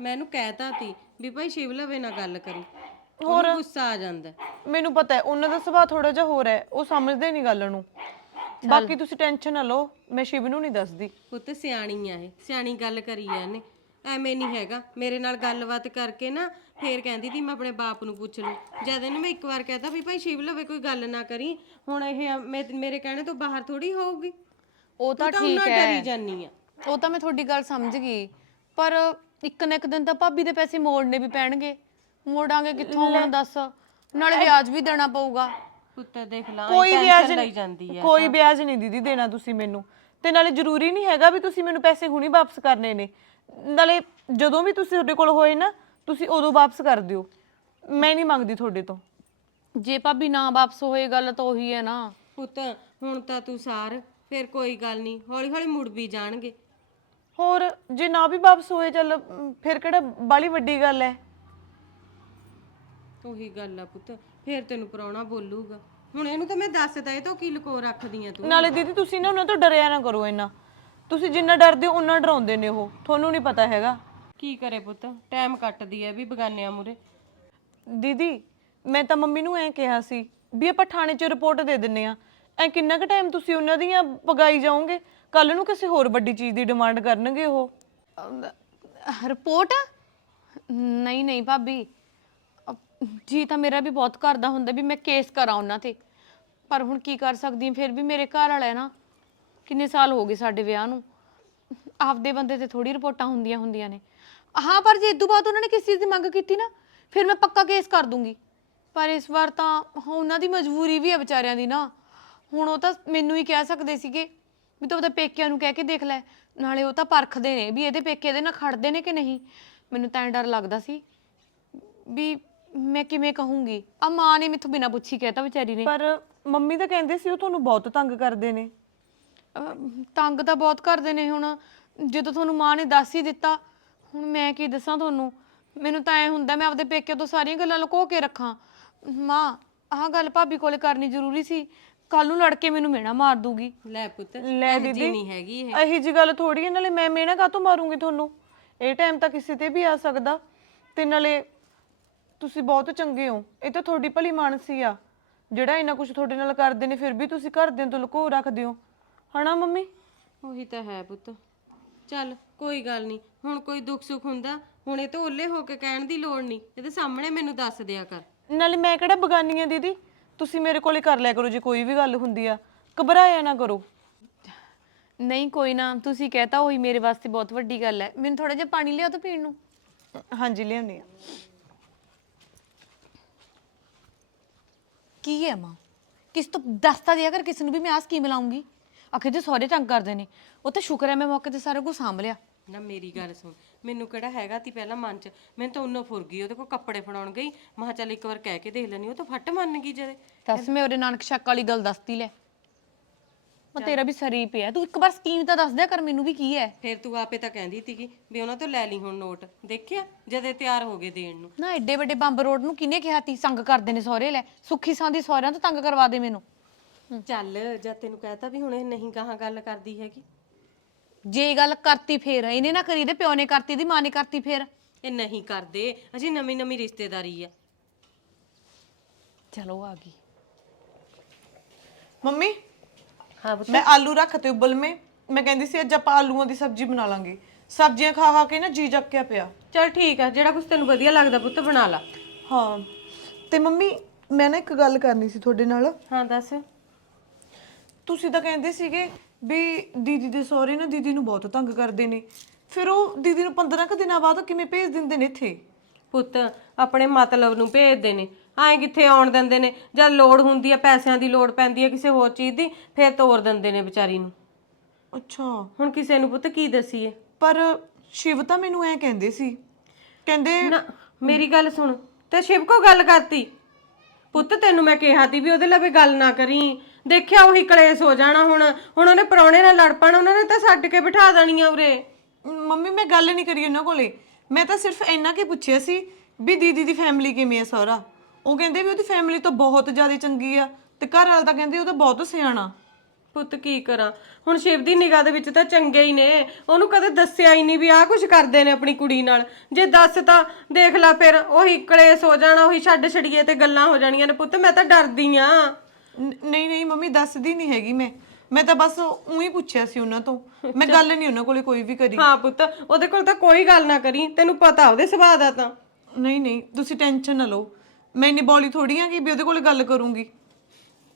ਮੈਂ ਇਹਨੂੰ ਕਹਿਤਾ ਤੀ ਵੀ ਭਾਈ ਸ਼ਿਵ ਲਵੇ ਨਾਲ ਗੱਲ ਕਰੀ। ਹੋਰ? ਗੁੱਸਾ ਆ ਜਾਂਦਾ। ਹੈ। ਮੈਨੂੰ ਪਤਾ ਹੈ ਉਹਨਾਂ ਦਾ ਸੁਭਾਅ ਥੋੜਾ ਜਿਹਾ ਹੋਰ ਹੈ ਉਹ ਸਮਝਦੇ ਨਹੀਂ ਗੱਲ ਨੂੰ। ਬਾਕੀ ਤੁਸੀਂ ਟੈਨਸ਼ਨ ਨਾ ਲਓ ਮੈਂ ਸ਼ਿਵ ਨੂੰ ਨਹੀਂ ਦੱਸਦੀ। ਪੁੱਤ ਸਿਆਣੀ ਆ ਇਹ ਸਿਆਣੀ ਗੱਲ ਕਰੀ ਆ ਇਹਨੇ। ਐਵੇਂ ਨਹੀਂ ਹੈਗਾ। ਮੇਰੇ ਨਾਲ ਗੱਲਬਾਤ ਕਰਕੇ ਨਾ ਫੇਰ ਕਹਿੰਦੀ ਤੀ ਮੈਂ ਆਪਣੇ ਬਾਪ ਨੂੰ ਪੁੱਛ ਲੂ। ਜਦ ਇਹਨੂੰ ਮੈਂ ਇੱਕ ਵਾਰ ਕਹਤਾ ਵੀ ਭਾਈ ਸ਼ਿਵ ਲਵੇ ਕੋਈ ਗੱਲ ਨਾ ਕਰੀ ਹੁਣ ਇਹ ਮੇ- ਮੇਰੇ ਕਹਿਣੇ ਤੋਂ ਬਾਹਰ ਥੋੜੀ ਹੋਊਗੀ। ਉਹ ਤਾਂ ਤਾਂ ਠੀਕ ਉਹਨਾਂ ਹੈ। ਡਰੀ ਜਾਨੀ ਆ। ਉਹ ਤਾਂ ਮੈਂ ਤੁਹਾਡੀ ਗੱਲ ਸਮਝ ਗਈ। ਪਰ ਇੱਕ ਨਾ ਇੱਕ ਦਿਨ ਤਾਂ ਭਾਬੀ ਦੇ ਪੈਸੇ ਮੋੜਨੇ ਵੀ ਪੈਣਗੇ। ਮੋੜਾਂਗੇ ਕਿੱਥੋਂ ਹੁਣ ਦੱਸ। ਨਾਲੇ ਵਿਆਜ ਵੀ ਦੇਣਾ ਪਊਗਾ। ਪੁੱਤ ਦੇਖ ਲਾ ਕੋਈ ਵਿਆਜ ਲਈ ਨਹੀਂ ਜਾਂਦੀ ਆ ਕੋਈ ਵਿਆਜ ਨਹੀਂ ਦੀਦੀ ਦੇਣਾ ਤੁਸੀਂ ਮੈਨੂੰ। ਤੇ ਨਾਲੇ ਜ਼ਰੂਰੀ ਨਹੀਂ ਹੈਗਾ ਵੀ ਤੁਸੀਂ ਮੈਨੂੰ ਪੈਸੇ ਹੁਣੀ ਵਾਪਸ ਕਰਨੇ ਨੇ। ਨਾਲੇ ਜਦੋਂ ਵੀ ਤੁਸੀਂ ਤੁਹਾਡੇ ਕੋਲ ਹੋਏ ਨਾ ਤੁਸੀਂ ਉਦੋਂ ਵਾਪਸ ਕਰ ਦਿਓ। ਮੈਂ ਨਹੀਂ ਮੰਗਦੀ ਤੁਹਾਡੇ ਤੋਂ। ਜੇ ਭਾਬੀ ਨਾ ਵਾਪਸ ਹੋਏ ਗੱਲ ਤਾਂ ਉਹੀ ਹੈ ਨਾ। ਪੁੱਤ ਹੁਣ ਤਾਂ ਤੂੰ ਸਾਰ ਫਿਰ ਕੋਈ ਗੱਲ ਨਹੀਂ ਹੌਲੀ ਹੌਲੀ ਮੁੜ ਵੀ ਜਾਣਗੇ। ਹੋਰ ਜੇ ਨਾ ਵੀ ਵਾਪਸ ਹੋਏ ਚੱਲ ਅਮ, ਫਿਰ ਕਿਹੜਾ ਬਾਲੀ ਵੱਡੀ ਗੱਲ ਹੈ। ਉਹੀ ਗੱਲ ਆ ਪੁੱਤ ਫਿਰ ਤੈਨੂੰ ਪਰਾਉਣਾ ਬੋਲੂਗਾ। ਹੁਣ ਇਹਨੂੰ ਤਾਂ ਮੈਂ ਦੱਸਦਾ ਇਹ ਤੋਂ ਕੀ ਲੁਕੋ ਰੱਖਦੀ ਆ ਤੂੰ? ਨਾਲੇ ਦੀਦੀ ਤੁਸੀਂ ਨਾ ਉਹਨਾਂ ਤੋਂ ਡਰਿਆ ਨਾ ਕਰੋ ਇੰਨਾ। ਤੁਸੀਂ ਜਿੰਨਾ ਡਰਦੇ ਹੋ, ਉਨਾ ਡਰਾਉਂਦੇ ਨੇ ਉਹ। ਤੁਹਾਨੂੰ ਨਹੀਂ ਪਤਾ ਹੈਗਾ। ਕੀ ਕਰੇ ਪੁੱਤ? ਟਾਈਮ ਕੱਟਦੀ ਐ ਵੀ ਬਗਾਨਿਆਂ ਮੂਰੇ ਦੀਦੀ, ਮੈਂ ਤਾਂ ਮੰਮੀ ਨੂੰ ਐਂ ਕਿਹਾ ਸੀ ਵੀ ਆਪਾਂ ਥਾਣੇ 'ਚ ਰਿਪੋਰਟ ਦੇ ਦਿੰਨੇ ਆ। ਐ ਕਿੰਨਾ ਕੁ ਟਾਈਮ ਤੁਸੀਂ ਉਹਨਾਂ ਦੀਆਂ ਪਗਾਈ ਜਾਓਗੇ? ਕੱਲ ਨੂੰ ਕਿਸੇ ਹੋਰ ਵੱਡੀ ਚੀਜ਼ ਦੀ ਡਿਮਾਂਡ ਕਰਨਗੇ ਉਹ। ਰਿਪੋਰਟ ਨਹੀਂ ਨਹੀਂ ਭਾਬੀ। ਅਹ, ਜੀ ਤਾਂ ਮੇਰਾ ਵੀ ਬਹੁਤ ਕਰਦਾ ਹੁੰਦਾ ਵੀ ਮੈਂ ਕੇਸ ਕਰਾਂ ਉਹਨਾਂ ਤੇ। ਪਰ ਹੁਣ ਕੀ ਕਰ ਸਕਦੀ ਹਾਂ ਫਿਰ ਵੀ ਮੇਰੇ ਘਰ ਵਾਲਾ ਹੈ ਨਾ। ਕਿੰਨੇ ਸਾਲ ਹੋ ਗਏ ਸਾਡੇ ਵਿਆਹ ਨੂੰ? ਆਪਦੇ ਬੰਦੇ ਤੇ ਥੋੜੀ ਰਿਪੋਰਟਾਂ ਹੁੰਦੀਆਂ ਹੁੰਦੀਆਂ ਨੇ। ਹਾਂ, ਪਰ ਜੇ ਇਦੋਂ ਬਾਅਦ ਉਹਨਾਂ ਨੇ ਕਿਸੇ ਚੀਜ਼ ਦੀ ਮੰਗ ਕੀਤੀ ਨਾ, ਫਿਰ ਮੈਂ ਪੱਕਾ ਕੇਸ ਕਰ ਦੂੰਗੀ। ਪਰ ਇਸ ਵਾਰ ਤਾਂ ਉਹਨਾਂ ਦੀ ਮਜਬੂਰੀ ਵੀ ਹੈ ਵਿਚਾਰਿਆਂ ਦੀ ਨਾ। ਹੁਣ ਉਹ ਤਾਂ ਮੈਨੂੰ ਹੀ ਕਹਿ ਸਕਦੇ ਸੀਗੇ ਵੀ ਤੂੰ ਉਹਦੇ ਪੇਕਿਆਂ ਨੂੰ ਕਹਿ ਕੇ ਦੇਖ ਲੈ। ਨਾਲੇ ਉਹ ਤਾਂ ਪਰਖਦੇ ਨੇ ਵੀ ਇਹਦੇ ਪੇਕੇ ਇਹਦੇ ਨਾਲ ਖੜਦੇ ਨੇ ਕਿ ਨਹੀਂ। ਮੈਨੂੰ ਤਾਂ ਐਂ ਡਰ ਲੱਗਦਾ ਸੀ ਵੀ ਮੈਂ ਕਿਵੇਂ ਕਹੂੰਗੀ। ਆ ਮਾਂ ਨੇ ਮੈਥੋਂ ਬਿਨਾਂ ਪੁੱਛੀ ਕਹਿਤਾ ਵਿਚਾਰੀ ਨੇ। ਪਰ ਮੰਮੀ ਤਾਂ ਕਹਿੰਦੇ ਸੀ ਉਹ ਤੁਹਾਨੂੰ ਬਹੁਤ ਤੰਗ ਕਰਦੇ ਨੇ। ਅਹ ਤੰਗ ਤਾਂ ਬਹੁਤ ਕਰਦੇ ਨੇ ਹੁਣ। ਜਦੋਂ ਤੁਹਾਨੂੰ ਮਾਂ ਨੇ ਦੱਸ ਹੀ ਦਿੱਤਾ ਹੁਣ ਮੈਂ ਕੀ ਦੱਸਾਂ ਤੁਹਾਨੂੰ? ਮੈਨੂੰ ਤਾਂ ਐ ਹੁੰਦਾ ਮੈਂ ਆਪਦੇ ਪੇਕੇ ਤੋਂ ਸਾਰੀਆਂ ਗੱਲਾਂ ਲੁਕੋ ਕੇ ਰੱਖਾਂ। ਮਾਂ ਆਹ ਗੱਲ ਭਾਬੀ ਕੋਲੇ ਕਰਨੀ ਜ਼ਰੂਰੀ ਸੀ। ਕੱਲ ਨੂੰ ਲੜ ਕੇ ਮੈਨੂੰ ਮੇਣਾ ਮਾਰ ਦੂਗੀ। ਲੈ ਪੁੱਤ ਲੈ ਦੀਦੀ ਨਹੀਂ ਹੈਗੀ ਇਹ। ਇਹੀ ਜੀ ਗੱਲ ਥੋੜੀ ਹੈ ਨਾਲੇ ਮੈਂ ਮੇਣਾ ਕਾਹਤੋਂ ਮਾਰੂੰਗੀ ਤੁਹਾਨੂੰ? ਇਹ ਟਾਈਮ ਤਾਂ ਕਿਸੇ ਤੇ ਵੀ ਆ ਸਕਦਾ। ਤੇ ਨਾਲੇ ਤੁਸੀਂ ਬਹੁਤ ਚੰਗੇ ਹੋ। ਇਹ ਤਾਂ ਤੁਹਾਡੀ ਭਲੀ ਮਾਨਸੀ ਆ। ਜਿਹੜਾ ਇੰਨਾ ਕੁਝ ਤੁਹਾਡੇ ਨਾਲ ਕਰਦੇ ਨੇ ਫਿਰ ਵੀ ਤੁਸੀਂ ਘਰਦਿਆਂ ਤੋਂ ਲੁਕੋ ਰੱਖਦੇ ਹੋ। ਹਨਾ ਮੰਮੀ? ਉਹੀ ਤਾਂ ਹੈ ਪੁੱਤ। ਚੱਲ ਕੋਈ ਗੱਲ ਨਹੀਂ। ਹੁਣ ਕੋਈ ਦੁੱਖ ਸੁੱਖ ਹੁੰਦਾ ਹੁਣ ਇਹ ਤਾਂ ਓਲੇ ਹੋ ਕੇ ਕਹਿਣ ਦੀ ਲੋੜ ਨਹੀਂ। ਇਹਦੇ ਸਾਹਮਣੇ ਮੈਨੂੰ ਦੱਸ ਦਿਆ ਕਰ। ਨਾਲੇ ਮੈਂ ਕਿਹੜਾ ਬਗਾਨੀ ਆ ਦੀਦੀ? ਤੁਸੀਂ ਮੇਰੇ ਕੋਲੇ ਕਰ ਲਿਆ ਕਰੋ ਜੇ ਕੋਈ ਵੀ ਗੱਲ ਹੁੰਦੀ ਆ। ਘਬਰਾਇਆ ਨਾ ਕਰੋ। ਨਹੀਂ ਕੋਈ ਨਾ। ਤੁਸੀਂ ਕਹਿਤਾ ਉਹੀ ਮੇਰੇ ਵਾਸਤੇ ਬਹੁਤ ਵੱਡੀ ਗੱਲ ਹੈ। ਮੈਨੂੰ ਥੋੜਾ ਜਿਹਾ ਪਾਣੀ ਲਿਆ ਤਾਂ ਪੀਣ ਨੂੰ। ਹਾਂਜੀ ਲਿਆਉਂਦੀ ਆ ਕੀ ਹੈ ਮਾਂ? ਕਿਸ ਤੋਂ ਦੱਸਤਾ ਦਿਆ ਕਰ ਕਿਸ ਨੂੰ ਵੀ ਮੈਂ ਆ ਸਕੀਮ ਲਾਉਂਗੀ। ਆਖੇ ਤੇ ਸਾਰੇ ਤੰਗ ਕਰਦੇ ਨੇ। ਉਹ ਤਾਂ ਸ਼ੁਕਰ ਹੈ ਮੈਂ ਮੌਕੇ ਤੇ ਸਾਰਾ ਕੁਝ ਸਾਂਭ ਲਿਆ। ਨਾ ਮੇਰੀ ਗੱਲ ਸੁਣ ਮੈਨੂੰ ਕਿਹੜਾ ਹੈਗਾ ਤੀ ਪਹਿਲਾਂ ਮਨ ਚ। ਮੈਨੂੰ ਤਾਂ ਉਹਨੋਂ ਫੁਰ ਗਈ ਉਹਦੇ ਕੋਲ ਕੱਪੜੇ ਫੜਾਉਣ ਗਈ। ਮੈਂ ਕਿਹਾ ਚੱਲ ਇੱਕ ਵਾਰ ਕਹਿ ਕੇ ਦੇਖ ਲੈਣੀ ਉਹ ਤਾਂ ਫੱਟ ਮੰਨ ਗਈ ਜਦੇ। ਦੱਸ ਮੈਂ ਉਹਦੇ ਨਾਨਕ ਸ਼ੱਕ ਵਾਲੀ ਗੱਲ ਦੱਸਤੀ ਲੈ। ਮੈਂ ਤੇਰਾ ਵੀ ਸਰੀ ਪਿਆ। ਤੂੰ ਇੱਕ ਵਾਰ ਸਕੀਮ ਤਾਂ ਦੱਸ ਦਿਆ ਕਰ ਮੈਨੂੰ ਵੀ ਕੀ ਹੈ। ਫਿਰ ਤੂੰ ਆਪੇ ਤਾਂ ਕਹਿੰਦੀ ਤੀਗੀ ਵੀ ਉਹਨਾਂ ਤੋਂ ਲੈ ਲਈ ਹੁਣ ਨੋਟ। ਦੇਖਿਆ? ਜਦੇ ਤਿਆਰ ਹੋ ਗਏ ਦੇਣ ਨੂੰ। ਨਾ ਐਡੇ ਵੱਡੇ ਬੰਬ ਰੋਡ ਨੂੰ ਕਿਹਨੇ ਕਿਹਾ ਤੀ ਸੰਗ ਕਰਦੇ ਨੇ ਸਹੁਰੇ ਲੈ। ਸੁੱਖੀ ਸਾਂਦੀ ਸਹੁਰਿਆਂ ਤੋਂ ਤੰਗ ਕਰਵਾ ਦੇ ਮੈਨੂੰ। ਚੱਲ ਜਦ ਤੈਨੂੰ ਕਹਿਤਾ ਵੀ ਹੁਣ ਇਹ ਨਹੀਂ ਕਹਾਂ ਗੱਲ ਕਰਦੀ ਹੈਗੀ। ਜੇ ਗੱਲ ਕਰਤੀ ਫੇਰ ਇਹਨੇ ਨਾ ਕਰੀ ਦੇ ਪਿਓ ਨੇ ਕਰਤੀ ਦੀ ਮਾਂ ਨੇ ਕਰਤੀ ਫੇਰ। ਇਹ ਨਹੀਂ ਕਰਦੇ ਅਜੇ ਨਵੀਂ ਨਵੀਂ ਰਿਸ਼ਤੇਦਾਰੀ ਆ। ਚਲੋ ਆ ਗਈ। ਮੰਮੀ ਹਾਂ ਮੈਂ ਆਲੂ ਰੱਖਤੇ ਉਬਲ ਮੇ। ਮੈਂ ਕਹਿੰਦੀ ਸੀ ਅੱਜ ਆਪਾਂ ਆਲੂਆਂ ਦੀ ਸਬਜ਼ੀ ਬਣਾ ਲਾਂਗੇ। ਸਬਜ਼ੀਆਂ ਖਾ ਖਾ ਕੇ ਨਾ ਜੀ ਜੱਕਿਆ ਪਿਆ। ਚੱਲ ਠੀਕ ਆ ਜਿਹੜਾ ਕੁਝ ਤੈਨੂੰ ਵਧੀਆ ਲੱਗਦਾ ਪੁੱਤ ਬਣਾ ਲਾ। ਹਾਂ। ਤੇ ਮੰਮੀ ਮੈਂ ਨਾ ਇੱਕ ਗੱਲ ਕਰਨੀ ਸੀ ਤੁਹਾਡੇ ਨਾਲ। ਹਾਂ ਦੱਸ। ਤੁਸੀਂ ਤਾਂ ਕਹਿੰਦੇ ਸੀਗੇ ਵੀ ਦੀਦੀ ਦੇ ਸਹੁਰੇ ਨਾ ਦੀਦੀ ਨੂੰ ਬਹੁਤ ਤੰਗ ਕਰਦੇ ਨੇ। ਫਿਰ ਉਹ ਦੀਦੀ ਨੂੰ 15 ਕੁ ਦਿਨਾਂ ਬਾਅਦ ਕਿਵੇਂ ਭੇਜ ਦਿੰਦੇ ਨੇ ਇੱਥੇ? ਪੁੱਤ ਆਪਣੇ ਮਤਲਬ ਨੂੰ ਭੇਜਦੇ ਨੇ। ਐਂ ਕਿੱਥੇ ਆਉਣ ਦਿੰਦੇ ਨੇ? ਜਦ ਲੋੜ ਹੁੰਦੀ ਆ ਪੈਸਿਆਂ ਦੀ ਲੋੜ ਪੈਂਦੀ ਆ ਕਿਸੇ ਹੋਰ ਚੀਜ਼ ਦੀ ਫਿਰ ਤੋਰ ਦਿੰਦੇ ਨੇ ਵਿਚਾਰੀ ਨੂੰ। ਅੱਛਾ। ਹੁਣ ਕਿਸੇ ਨੂੰ ਪੁੱਤ ਕੀ ਦਸੀਏ? ਪਰ ਸ਼ਿਵ ਤਾਂ ਮੈਨੂੰ ਐ ਕਹਿੰਦੇ ਸੀ। ਕਹਿੰਦੇ ਨਾ ਮੇਰੀ ਗੱਲ ਸੁਣ। ਤੇ ਸ਼ਿਵ ਕੋ ਗੱਲ ਕਰਤੀ? ਪੁੱਤ ਤੈਨੂੰ ਮੈਂ ਕਿਹਾ ਤੀ ਵੀ ਉਹਦੇ ਲਵੇ ਗੱਲ ਨਾ ਕਰੀ। ਦੇਖਿਆ ਉਹੀ ਕਲੇਸ਼ ਹੋ ਜਾਣਾ ਹੁਣ। ਹੁਣ ਉਹਨੇ ਪਰੌਣੇ ਨਾਲ ਲੜ ਪਣਾ ਉਹਨਾਂ ਨੇ ਤਾਂ ਛੱਡ ਕੇ ਬਿਠਾ ਦੇਣੀ ਆ ਉਰੇ ਮੰਮੀ ਮੈਂ ਗੱਲ ਨਹੀਂ ਕਰੀ ਉਹਨਾਂ ਕੋਲੇ। ਮੈਂ ਤਾਂ ਸਿਰਫ ਇੰਨਾ ਕਿ ਪੁੱਛਿਆ ਸੀ ਵੀ ਦੀਦੀ ਦੀ ਫੈਮਿਲੀ ਕਿਵੇਂ ਆ ਸਹੁਰਾ ਉਹ ਕਹਿੰਦੇ ਵੀ ਉਹਦੀ ਫੈਮਿਲੀ ਤਾਂ ਬਹੁਤ ਜ਼ਿਆਦਾ ਚੰਗੀ ਆ ਤੇ ਘਰ ਵਾਲਾ ਤਾਂ ਕਹਿੰਦੇ ਉਹ ਤਾਂ ਬਹੁਤ ਸਿਆਣਾ। ਪੁੱਤ ਕੀ ਕਰਾਂ? ਹੁਣ ਸ਼ਿਵ ਦੀ ਨਿਗਾਹ ਦੇ ਵਿੱਚ ਤਾਂ ਚੰਗੇ ਹੀ ਨੇ। ਉਹਨੂੰ ਕਦੇ ਦੱਸਿਆ ਹੀ ਨਹੀਂ ਵੀ ਆਹ ਕੁਝ ਕਰਦੇ ਨੇ ਆਪਣੀ ਕੁੜੀ ਨਾਲ। ਜੇ ਦੱਸ ਤਾਂ ਦੇਖ ਲੈ ਫਿਰ ਉਹੀ ਕਲੇਸ਼ ਹੋ ਜਾਣਾ ਉਹੀ ਛੱਡ ਛੜੀਏ ਤੇ ਗੱਲਾਂ ਹੋ ਜਾਣੀਆਂ ਨੇ। ਪੁੱਤ ਮੈਂ ਤਾਂ ਡਰਦੀ ਆ। ਨ- ਨਹੀਂ ਨਹੀਂ ਮੰਮੀ ਦੱਸਦੀ ਨਹੀਂ ਹੈਗੀ ਮੈਂ। ਮੈਂ ਤਾਂ ਬਸ ਉਹੀ ਪੁੱਛਿਆ ਸੀ ਉਹਨਾਂ ਤੋਂ। ਮੈਂ ਗੱਲ ਨਹੀਂ ਉਹਨਾਂ ਕੋਲੇ ਕੋਈ ਵੀ ਕਰੀ। ਹਾਂ ਪੁੱਤ ਉਹਦੇ ਕੋਲ ਤਾਂ ਕੋਈ ਗੱਲ ਨਾ ਕਰੀ। ਤੈਨੂੰ ਪਤਾ ਉਹਦੇ ਸੁਭਾਅ ਦਾ ਤਾਂ। ਨਹੀਂ ਨਹੀਂ ਤੁਸੀਂ ਟੈਨਸ਼ਨ ਨਾ ਲਓ। ਮੈਂ ਇੰਨੀ ਬੋਲੀ ਥੋੜੀ ਆ ਕਿ ਵੀ ਉਹਦੇ ਕੋਲੇ ਗੱਲ ਕਰੂੰਗੀ।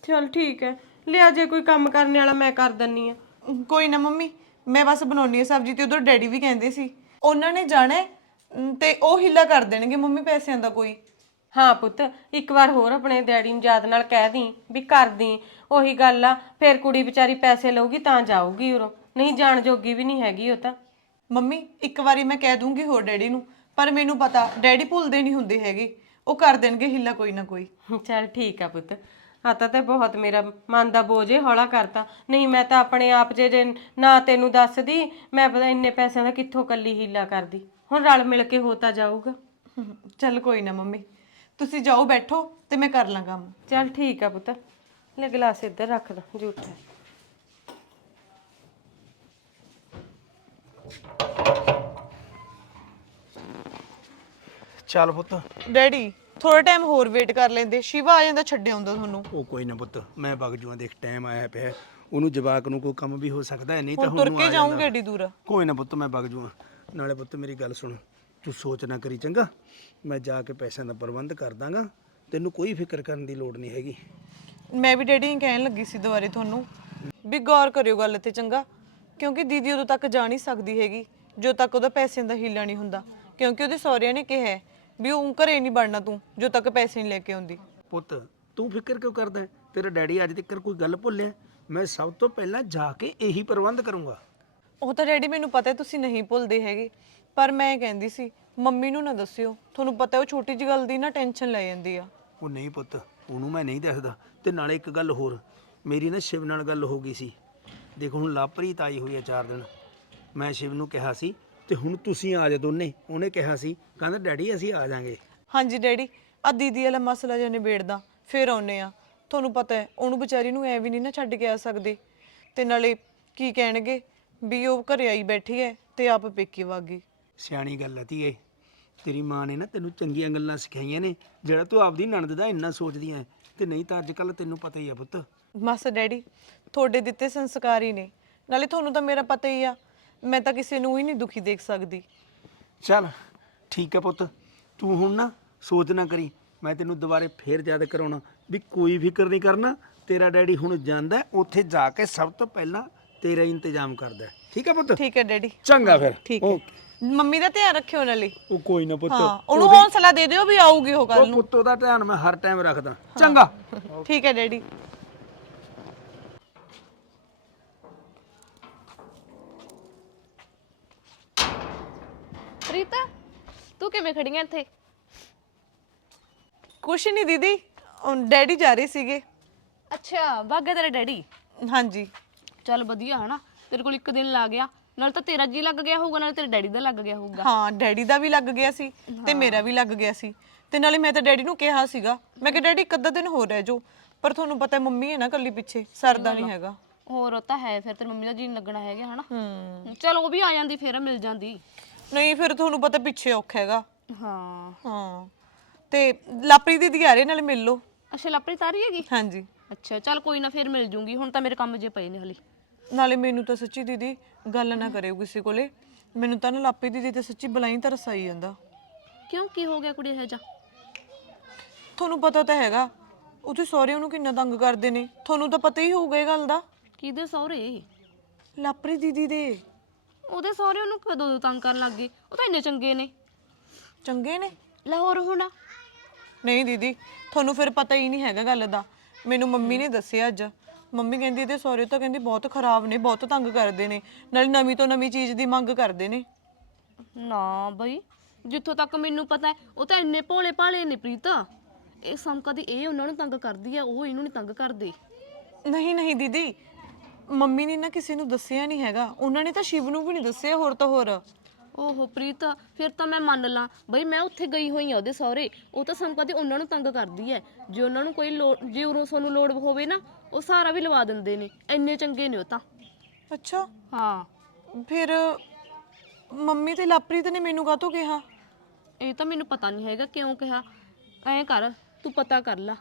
ਚਲ ਠੀਕ ਹੈ। ਲਿਆ ਜੇ ਕੋਈ ਕੰਮ ਕਰਨ ਵਾਲਾ ਮੈਂ ਕਰ ਦਿੰਨੀ ਆ। ਕੋਈ ਨਾ ਮੰਮੀ ਮੈਂ ਬਸ ਬਣਾਉਣੀ ਆ ਸਬਜ਼ੀ ਤੇ ਉਧਰ ਡੈਡੀ ਵੀ ਕਹਿੰਦੇ ਸੀ। ਉਹਨਾਂ ਨੇ ਜਾਣਾ ਹੈ, ਅਮ, ਤੇ ਉਹ ਹਿੱਲਾ ਕਰ ਦੇਣਗੇ ਮੰਮੀ ਪੈਸਿਆਂ ਦਾ ਕੋਈ। ਹਾਂ ਪੁੱਤ ਇੱਕ ਵਾਰ ਹੋਰ ਆਪਣੇ ਡੈਡੀ ਨੂੰ ਯਾਦ ਨਾਲ ਕਹਿ ਦੀ ਵੀ ਕਰ ਦੀ ਉਹੀ ਗੱਲ ਆ ਫਿਰ ਕੁੜੀ ਵਿਚਾਰੀ ਪੈਸੇ ਲਊਗੀ ਤਾਂ ਜਾਊਗੀ ਉਰੋਂ ਨਹੀਂ ਜਾਣ ਜੋਗੀ ਵੀ ਨਹੀਂ ਹੈਗੀ ਉਹ ਤਾਂ। ਮੰਮੀ ਇੱਕ ਵਾਰੀ ਮੈਂ ਕਹਿ ਦੂੰਗੀ ਹੋਰ ਡੈਡੀ ਨੂੰ ਪਰ ਮੈਨੂੰ ਪਤਾ ਡੈਡੀ ਭੁੱਲਦੇ ਨਹੀਂ ਹੁੰਦੇ ਹੈਗੇ ਉਹ ਕਰ ਦੇਣਗੇ ਹਿੱਲਾ ਕੋਈ ਨਾ ਕੋਈ। ਚਲ ਠੀਕ ਆ ਪੁੱਤ ਆ ਤਾਂ ਤੇ ਬਹੁਤ ਮੇਰਾ ਮਨ ਦਾ ਬੋਝ ਏ ਹੌਲਾ ਕਰਤਾ ਨਹੀਂ ਮੈਂ ਤਾਂ ਆਪਣੇ ਆਪ ਜੇ ਜੇ ਨਾ ਤੈਨੂੰ ਦੱਸਦੀ ਮੈਂ ਪਤਾ ਇੰਨੇ ਪੈਸਿਆਂ ਦਾ ਕਿੱਥੋਂ ਕੱਲੀ ਹੀਲਾ ਕਰਦੀ ਹੁਣ ਰਲ ਮਿਲ ਕੇ ਹੋ ਤਾਂ ਜਾਊਗਾ। ਚੱਲ ਕੋਈ ਨਾ ਮੰਮੀ ਤੁਸੀਂ ਜਾਓ ਬੈਠੋ ਤੇ ਮੈਂ ਕਰ ਲਾਂ ਕੰਮ। ਚਲ ਠੀਕ ਆ ਪੁੱਤ। ਲੈ ਗਲਾਸ ਇੱਧਰ ਰੱਖ ਦਾਂ ਝੂਠਾ ਚੱਲ ਪੁੱਤ। ਡੈਡੀ ਥੋੜਾ ਟਾਈਮ ਹੋਰ ਵੇਟ ਕਰ ਲੈਂਦੇ। ਸ਼ਿਵਾ ਆ ਜਾਂਦਾ ਛੱਡਿਆ ਹੁੰਦਾ ਤੁਹਾਨੂੰ। ਉਹ ਕੋਈ ਨਾ ਪੁੱਤ ਮੈਂ ਵਗ ਜੂਆਂ ਦੇਖ ਟਾਈਮ ਆਇਆ ਪਿਆ। ਹੈ। ਉਹਨੂੰ ਜਵਾਕ ਨੂੰ ਕੋਈ ਕੰਮ ਵੀ ਹੋ ਸਕਦਾ ਹੈ ਨਹੀਂ ਤਾਂ ਹੁਣ ਤੁਰ ਨੂੰ ਕੇ ਆ ਜਾਊਂਗੇ। ਏਡੀ ਦੂਰ। ਕੋਈ ਨਾ ਪੁੱਤ ਮੈਂ ਵਗ ਜੂਆਂ ਨਾਲੇ ਪੁੱਤ ਮੇਰੀ ਗੱਲ ਸੁਣ। ਤੂੰ ਸੋਚ ਨਾ ਕਰੀ ਚੰਗਾ। ਮੈਂ ਜਾ ਕੇ ਪੈਸਿਆਂ ਦਾ ਪ੍ਰਬੰਧ ਕਰ ਦਾਂਗਾ। ਤੈਨੂੰ ਕੋਈ ਫਿਕਰ ਕਰਨ ਦੀ ਲੋੜ ਨਹੀਂ ਹੈਗੀ। ਮੈਂ ਵੀ ਡੈਡੀ ਨੂੰ ਕਹਿਣ ਲੱਗੀ ਸੀ ਦੁਬਾਰੇ ਤੁਹਾਨੂੰ ਵੀ ਗੌਰ ਕਰਿਓ ਗੱਲ ਤੇ ਚੰਗਾ। ਕਿਉਂਕਿ ਦੀਦੀ ਉਦੋਂ ਤੱਕ ਜਾ ਨਹੀਂ ਸਕਦੀ ਹੈਗੀ। ਜੋ ਤੱਕ ਉਹਦਾ ਪੈਸੇ ਦਾ ਹੀਲਾ ਨਹੀਂ ਹੁੰਦਾ। ਕਿਉਂਕਿ ਉਹਦੇ ਸਹੁਰਿਆਂ ਨੇ ਕਿਹਾ ਹੈ ਵੀ ਉਹ ਘਰੇ ਨਹੀਂ ਵੜਨਾ ਤੂੰ ਜੋ ਤੱਕ ਪੈਸੇ ਨਹੀਂ ਲੈ ਕੇ ਆਉਂਦੀ। ਪੁੱਤ ਤੂੰ ਫਿਕਰ ਕਿਉਂ ਕਰਦਾ ਹੈ? ਤੇਰਾ ਡੈਡੀ ਅੱਜ ਤੱਕ ਕੋਈ ਗੱਲ ਭੁੱਲਿਆ ਮੈਂ ਸਭ ਤੋਂ ਪਹਿਲਾਂ ਜਾ ਕੇ ਇਹੀ ਪ੍ਰਬੰਧ ਕਰੂੰਗਾ। ਉਹ ਤਾਂ ਡੈਡੀ ਮੈਨੂੰ ਪਤਾ ਹੈ ਤੁਸੀਂ ਨਹੀਂ ਭੁੱਲਦੇ ਹੈਗੇ। ਪਰ ਮੈਂ ਕਹਿੰਦੀ ਸੀ ਮੰਮੀ ਨੂੰ ਨਾ ਦੱਸਿਓ ਤੁਹਾਨੂੰ ਪਤਾ ਉਹ ਛੋਟੀ ਜਿਹੀ ਗੱਲ ਦੀ ਨਾ ਟੈਨਸ਼ਨ ਲੈ ਜਾਂਦੀ ਆ। ਉਹ ਨਹੀਂ ਪੁੱਤ ਉਹਨੂੰ ਮੈਂ ਨਹੀਂ ਦੱਸਦਾ। ਤੇ ਨਾਲੇ ਇੱਕ ਗੱਲ ਹੋਰ ਮੇਰੀ ਨਾ ਸ਼ਿਵ ਨਾਲ ਗੱਲ ਹੋ ਗਈ ਸੀ। ਦੇਖੋ ਹੁਣ ਲਾਪਰੀਤ ਆਈ ਹੋਈ ਹੈ ਚਾਰ ਦਿਨ। ਮੈਂ ਸ਼ਿਵ ਨੂੰ ਕਿਹਾ ਸੀ ਤੇ ਹੁਣ ਤੁਸੀਂ ਆ ਜਾ ਦੋਨੇ। ਉਹਨੇ ਕਿਹਾ ਸੀ ਕਹਿੰਦਾ ਡੈਡੀ ਅਸੀਂ ਆ ਜਾਾਂਗੇ। ਹਾਂਜੀ ਡੈਡੀ ਆ ਦੀਦੀ ਵਾਲਾ ਮਸਲਾ ਜਿਹਾ ਨਿਬੇੜਦਾ ਫਿਰ ਆਉਨੇ ਆ। ਤੁਹਾਨੂੰ ਪਤਾ ਹੈ ਉਹਨੂੰ ਵਿਚਾਰੀ ਨੂੰ ਐ ਵੀ ਨਹੀਂ ਨਾ ਛੱਡ ਕੇ ਆ ਸਕਦੇ। ਤੇ ਨਾਲੇ ਕੀ ਕਹਿਣਗੇ ਵੀ ਉਹ ਘਰੇ ਆਈ ਬੈਠੀ ਹੈ ਤੇ ਆਪ ਪੇਕੇ ਵਾਗੀ ਸਿਆਣੀ ਗੱਲ ਹੈ ਧੀਏ। ਤੇਰੀ ਮਾਂ ਨੇ ਨਾ ਤੈਨੂੰ ਚੰਗੀਆਂ ਗੱਲਾਂ ਸਿਖਾਈਆਂ ਨੇ ਜਿਹੜਾ ਤੂੰ ਆਪਦੀ ਨਣਦ ਦਾ ਇੰਨਾ ਸੋਚਦੀ ਐ ਤੇ ਨਹੀਂ ਤਾਂ ਅੱਜ ਕੱਲ ਤੈਨੂੰ ਪਤਾ ਹੀ ਆ ਪੁੱਤ। ਮਸ ਡੈਡੀ ਤੁਹਾਡੇ ਦਿੱਤੇ ਸੰਸਕਾਰ ਹੀ ਨੇ। ਨਾਲੇ ਤੁਹਾਨੂੰ ਤਾਂ ਮੇਰਾ ਪਤਾ ਹੀ ਆ ਮੈਂ ਤਾਂ ਕਿਸੇ ਨੂੰ ਹੀ ਨਹੀਂ ਦੁਖੀ ਦੇਖ ਸਕਦੀ। ਚੱਲ ਠੀਕ ਹੈ ਪੁੱਤ। ਤੂੰ ਹੁਣ ਨਾ ਸੋਚ ਨਾ ਕਰੀ। ਮੈਂ ਤੈਨੂੰ ਦੁਬਾਰੇ ਫੇਰ ਯਾਦ ਕਰਾਉਣਾ ਵੀ ਕੋਈ ਫਿਕਰ ਨਹੀਂ ਕਰਨਾ। ਤੇਰਾ ਡੈਡੀ ਹੁਣ ਜਾਂਦਾ ਹੈ, ਉੱਥੇ ਜਾ ਕੇ ਸਭ ਤੋਂ ਪਹਿਲਾਂ ਤੇਰਾ ਇੰਤਜ਼ਾਮ ਕਰਦਾ ਹੈ। ਠੀਕ ਹੈ ਪੁੱਤ? ਠੀਕ ਹੈ ਡੈਡੀ। ਚੰਗਾ ਫਿਰ। ਠੀਕ ਹੈ ਓਕੇ। ਮੰਮੀ ਦਾ ਧਿਆਨ ਰੱਖਿਓ ਨਾਲੇ ਉਹ ਕੋਈ ਨਾ ਪੁੱਤ। ਹਾਂ ਉਹਨੂੰ ਹੌਸਲਾ ਦੇ ਦਿਓ ਵੀ ਆਊਗੀ ਉਹ ਕੱਲ ਉਹ ਪੁੱਤ ਦਾ ਧਿਆਨ ਮੈਂ ਹਰ ਟਾਈਮ ਰੱਖਦਾ। ਚੰਗਾ। ਠੀਕ ਹੈ ਡੈਡੀ। ਰੀਤਾ ਤੂੰ ਕਿਵੇਂ ਖੜੀ ਐ ਇੱਥੇ? ਕੁਛ ਨਹੀਂ ਦੀਦੀ ਉਹ ਡੈਡੀ ਜਾ ਰਹੇ ਸੀਗੇ। ਅੱਛਾ ਭਾਗਾ ਤੇਰਾ ਡੈਡੀ? ਹਾਂਜੀ। ਚੱਲ ਵਧੀਆ ਹਨਾ। ਤੇਰੇ ਕੋਲ ਇੱਕ ਦਿਨ ਲੱਗ ਗਿਆ। ਨਾਲ ਤਾਂ ਤੇਰਾ ਜੀ ਲੱਗ ਗਿਆ ਹੋਊਗਾ ਨਾਲ ਤੇਰੇ ਡੈਡੀ ਦਾ ਲੱਗ ਗਿਆ ਹੋਊਗਾ। ਹਾਂ ਡੈਡੀ ਦਾ ਵੀ ਲੱਗ ਗਿਆ ਸੀ ਤੇ ਮੇਰਾ ਵੀ ਲੱਗ ਗਿਆ ਸੀ। ਤੇ ਨਾਲੇ ਮੈਂ ਤਾਂ ਡੈਡੀ ਨੂੰ ਕਿਹਾ ਸੀਗਾ ਮੈਂ ਕਿਹਾ ਡੈਡੀ ਇੱਕ ਅੱਧਾ ਦਿਨ ਹੋਰ ਰਹਿ ਜਾਓ ਪਰ ਤੁਹਾਨੂੰ ਪਤਾ ਹੈ ਮੰਮੀ ਹੈ ਨਾ ਕੱਲੀ ਪਿੱਛੇ ਸਰਦਾ ਨਹੀਂ ਹੈਗਾ। ਹੋਰ ਉਹ ਤਾਂ ਹੈ ਫਿਰ ਤੇਰੀ ਮੰਮੀ ਦਾ ਜੀ ਲੱਗਣਾ ਹੈਗਾ ਹਨਾ? ਹੂੰ। ਚਲ ਉਹ ਵੀ ਆ ਜਾਂਦੀ ਫਿਰ ਮਿਲ ਜਾਂਦੀ। ਨਹੀਂ ਫਿਰ ਤੁਹਾਨੂੰ ਪਤਾ ਪਿੱਛੇ ਔਖਾ ਹੈਗਾ। ਹਾਂ। ਹਾਂ। ਤੇ ਲਾਪਰੀ ਦੀਦੀ ਆ ਰਹੇ ਨਾਲੇ ਮਿਲ ਲਓ। ਅੱਛਾ ਲਾਪਰੀ ਸਾਰੀ ਹੈਗੀ? ਹਾਂਜੀ। ਅੱਛਾ ਚੱਲ ਕੋਈ ਨਾ ਫਿਰ ਮਿਲ ਜੂੰਗੀ ਹੁਣ ਤਾਂ ਮੇਰੇ ਕੰਮ ਜੇ ਪਏ ਨੇ ਹਲੇ। ਨਾਲੇ ਮੈਨੂੰ ਤਾਂ ਸੱਚੀ ਦੀਦੀ ਗੱਲ ਨਾ ਕਰਿਓ ਕਿਸੇ ਕੋਲੇ। ਮੈਨੂੰ ਤਾਂ ਨਾ ਲਾਪਰੀ ਦੀਦੀ ਤੇ ਸੱਚੀ ਬਲਾਈ ਤਰਸ ਆਈ ਜਾਂਦਾ। ਕਿਉਂ? ਕੀ ਹੋ ਗਿਆ ਕੁੜੀ ਇਹ ਜਾ? ਤੁਹਾਨੂੰ ਪਤਾ ਤਾਂ ਹੈਗਾ ਉਹਦੇ ਸਹੁਰੇ ਉਹਨੂੰ ਕਿੰਨਾ ਤੰਗ ਕਰਦੇ ਨੇ। ਤੁਹਾਨੂੰ ਤਾਂ ਪਤਾ ਹੀ ਹੋਊਗਾ ਇਹ ਗੱਲ ਦਾ। ਕਿਹਦੇ ਸਹੁਰੇ? ਲਾਪਰੀ ਦੀਦੀ ਦੇ। ਉਹਦੇ ਸਹੁਰੇ ਉਹਨੂੰ ਕਦੋਂ ਤੋਂ ਤੰਗ ਕਰਨ ਲੱਗ ਗਏ? ਉਹ ਤਾਂ ਇੰਨੇ ਚੰਗੇ ਨੇ। ਚੰਗੇ ਨੇ? ਲਾਹੌਰ ਹੁਣ? ਨਹੀਂ ਦੀਦੀ ਤੁਹਾਨੂੰ ਫਿਰ ਪਤਾ ਹੀ ਨਹੀਂ ਹੈਗਾ ਗੱਲ ਦਾ। ਮੈਨੂੰ ਮੰਮੀ ਨੇ ਦੱਸਿਆ ਅੱਜ। ਮੰਮੀ ਕਹਿੰਦੀ ਇਹਦੇ ਸਹੁਰੇ ਤਾਂ ਕਹਿੰਦੀ ਬਹੁਤ ਖਰਾਬ ਨੇ ਬਹੁਤ ਤੰਗ ਕਰਦੇ ਨੇ। ਨਾਲੇ ਨਵੀਂ ਤੋਂ ਨਵੀਂ ਚੀਜ਼ ਦੀ ਮੰਗ ਕਰਦੇ ਨੇ। ਨਾ ਬਈ ਜਿੱਥੋਂ ਤੱਕ ਮੈਨੂੰ ਪਤਾ ਹੈ ਉਹ ਤਾਂ ਇੰਨੇ ਭੋਲੇ ਭਾਲੇ ਨੇ ਪ੍ਰੀਤਾ। ਇਹ ਸਮਕਾ ਦੀ ਇਹ ਉਹਨਾਂ ਨੂੰ ਤੰਗ ਕਰਦੀ ਆ ਉਹ ਇਹਨੂੰ ਨਹੀਂ ਤੰਗ ਕਰਦੇ। ਨਹੀਂ ਨਹੀਂ ਦੀਦੀ ਮੰਮੀ ਨੇ ਨਾ ਕਿਸੇ ਨੂੰ ਦੱਸਿਆ ਨਹੀਂ ਹੈਗਾ। ਉਹਨਾਂ ਨੇ ਤਾਂ ਸ਼ਿਵ ਨੂੰ ਵੀ ਨਹੀਂ ਦੱਸਿਆ ਹੋਰ ਤਾਂ ਹੋਰ। ਓਹੋ ਪ੍ਰੀਤਾ ਫਿਰ ਤਾਂ ਮੈਂ ਮੰਨ ਲਾਂ ਬਈ ਮੈਂ ਉੱਥੇ ਗਈ ਹੋਈ ਆ ਉਹਦੇ ਸਹੁਰੇ ਉਹ ਤਾਂ ਸਮਕਾ ਦੀ ਉਹਨਾਂ ਨੂੰ ਤੰਗ ਕਰਦੀ ਹੈ। ਜੇ ਉਹਨਾਂ ਨੂੰ ਕੋਈ ਲੋੜ ਜੇ ਉਰੋਂ ਸਾਨੂੰ ਲੋੜ ਹੋਵੇ ਨਾ ਉਹ ਸਾਰਾ ਵੀ ਲਵਾ ਦਿੰਦੇ ਨੇ ਇੰਨੇ ਚੰਗੇ ਨੇ ਉਹ ਤਾਂ। ਅੱਛਾ। ਹਾਂ। ਫਿਰ ਮੰਮੀ ਤੇ ਲਾਪ੍ਰੀਤ ਨੇ ਮੈਨੂੰ ਕਾਹਤੋਂ ਕਿਹਾ? ਇਹ ਤਾਂ ਮੈਨੂੰ ਪਤਾ ਨਹੀਂ ਹੈਗਾ ਕਿਉਂ ਕਿਹਾ। ਐਂ ਕਰ ਤੂੰ ਪਤਾ ਕਰ ਲਾ।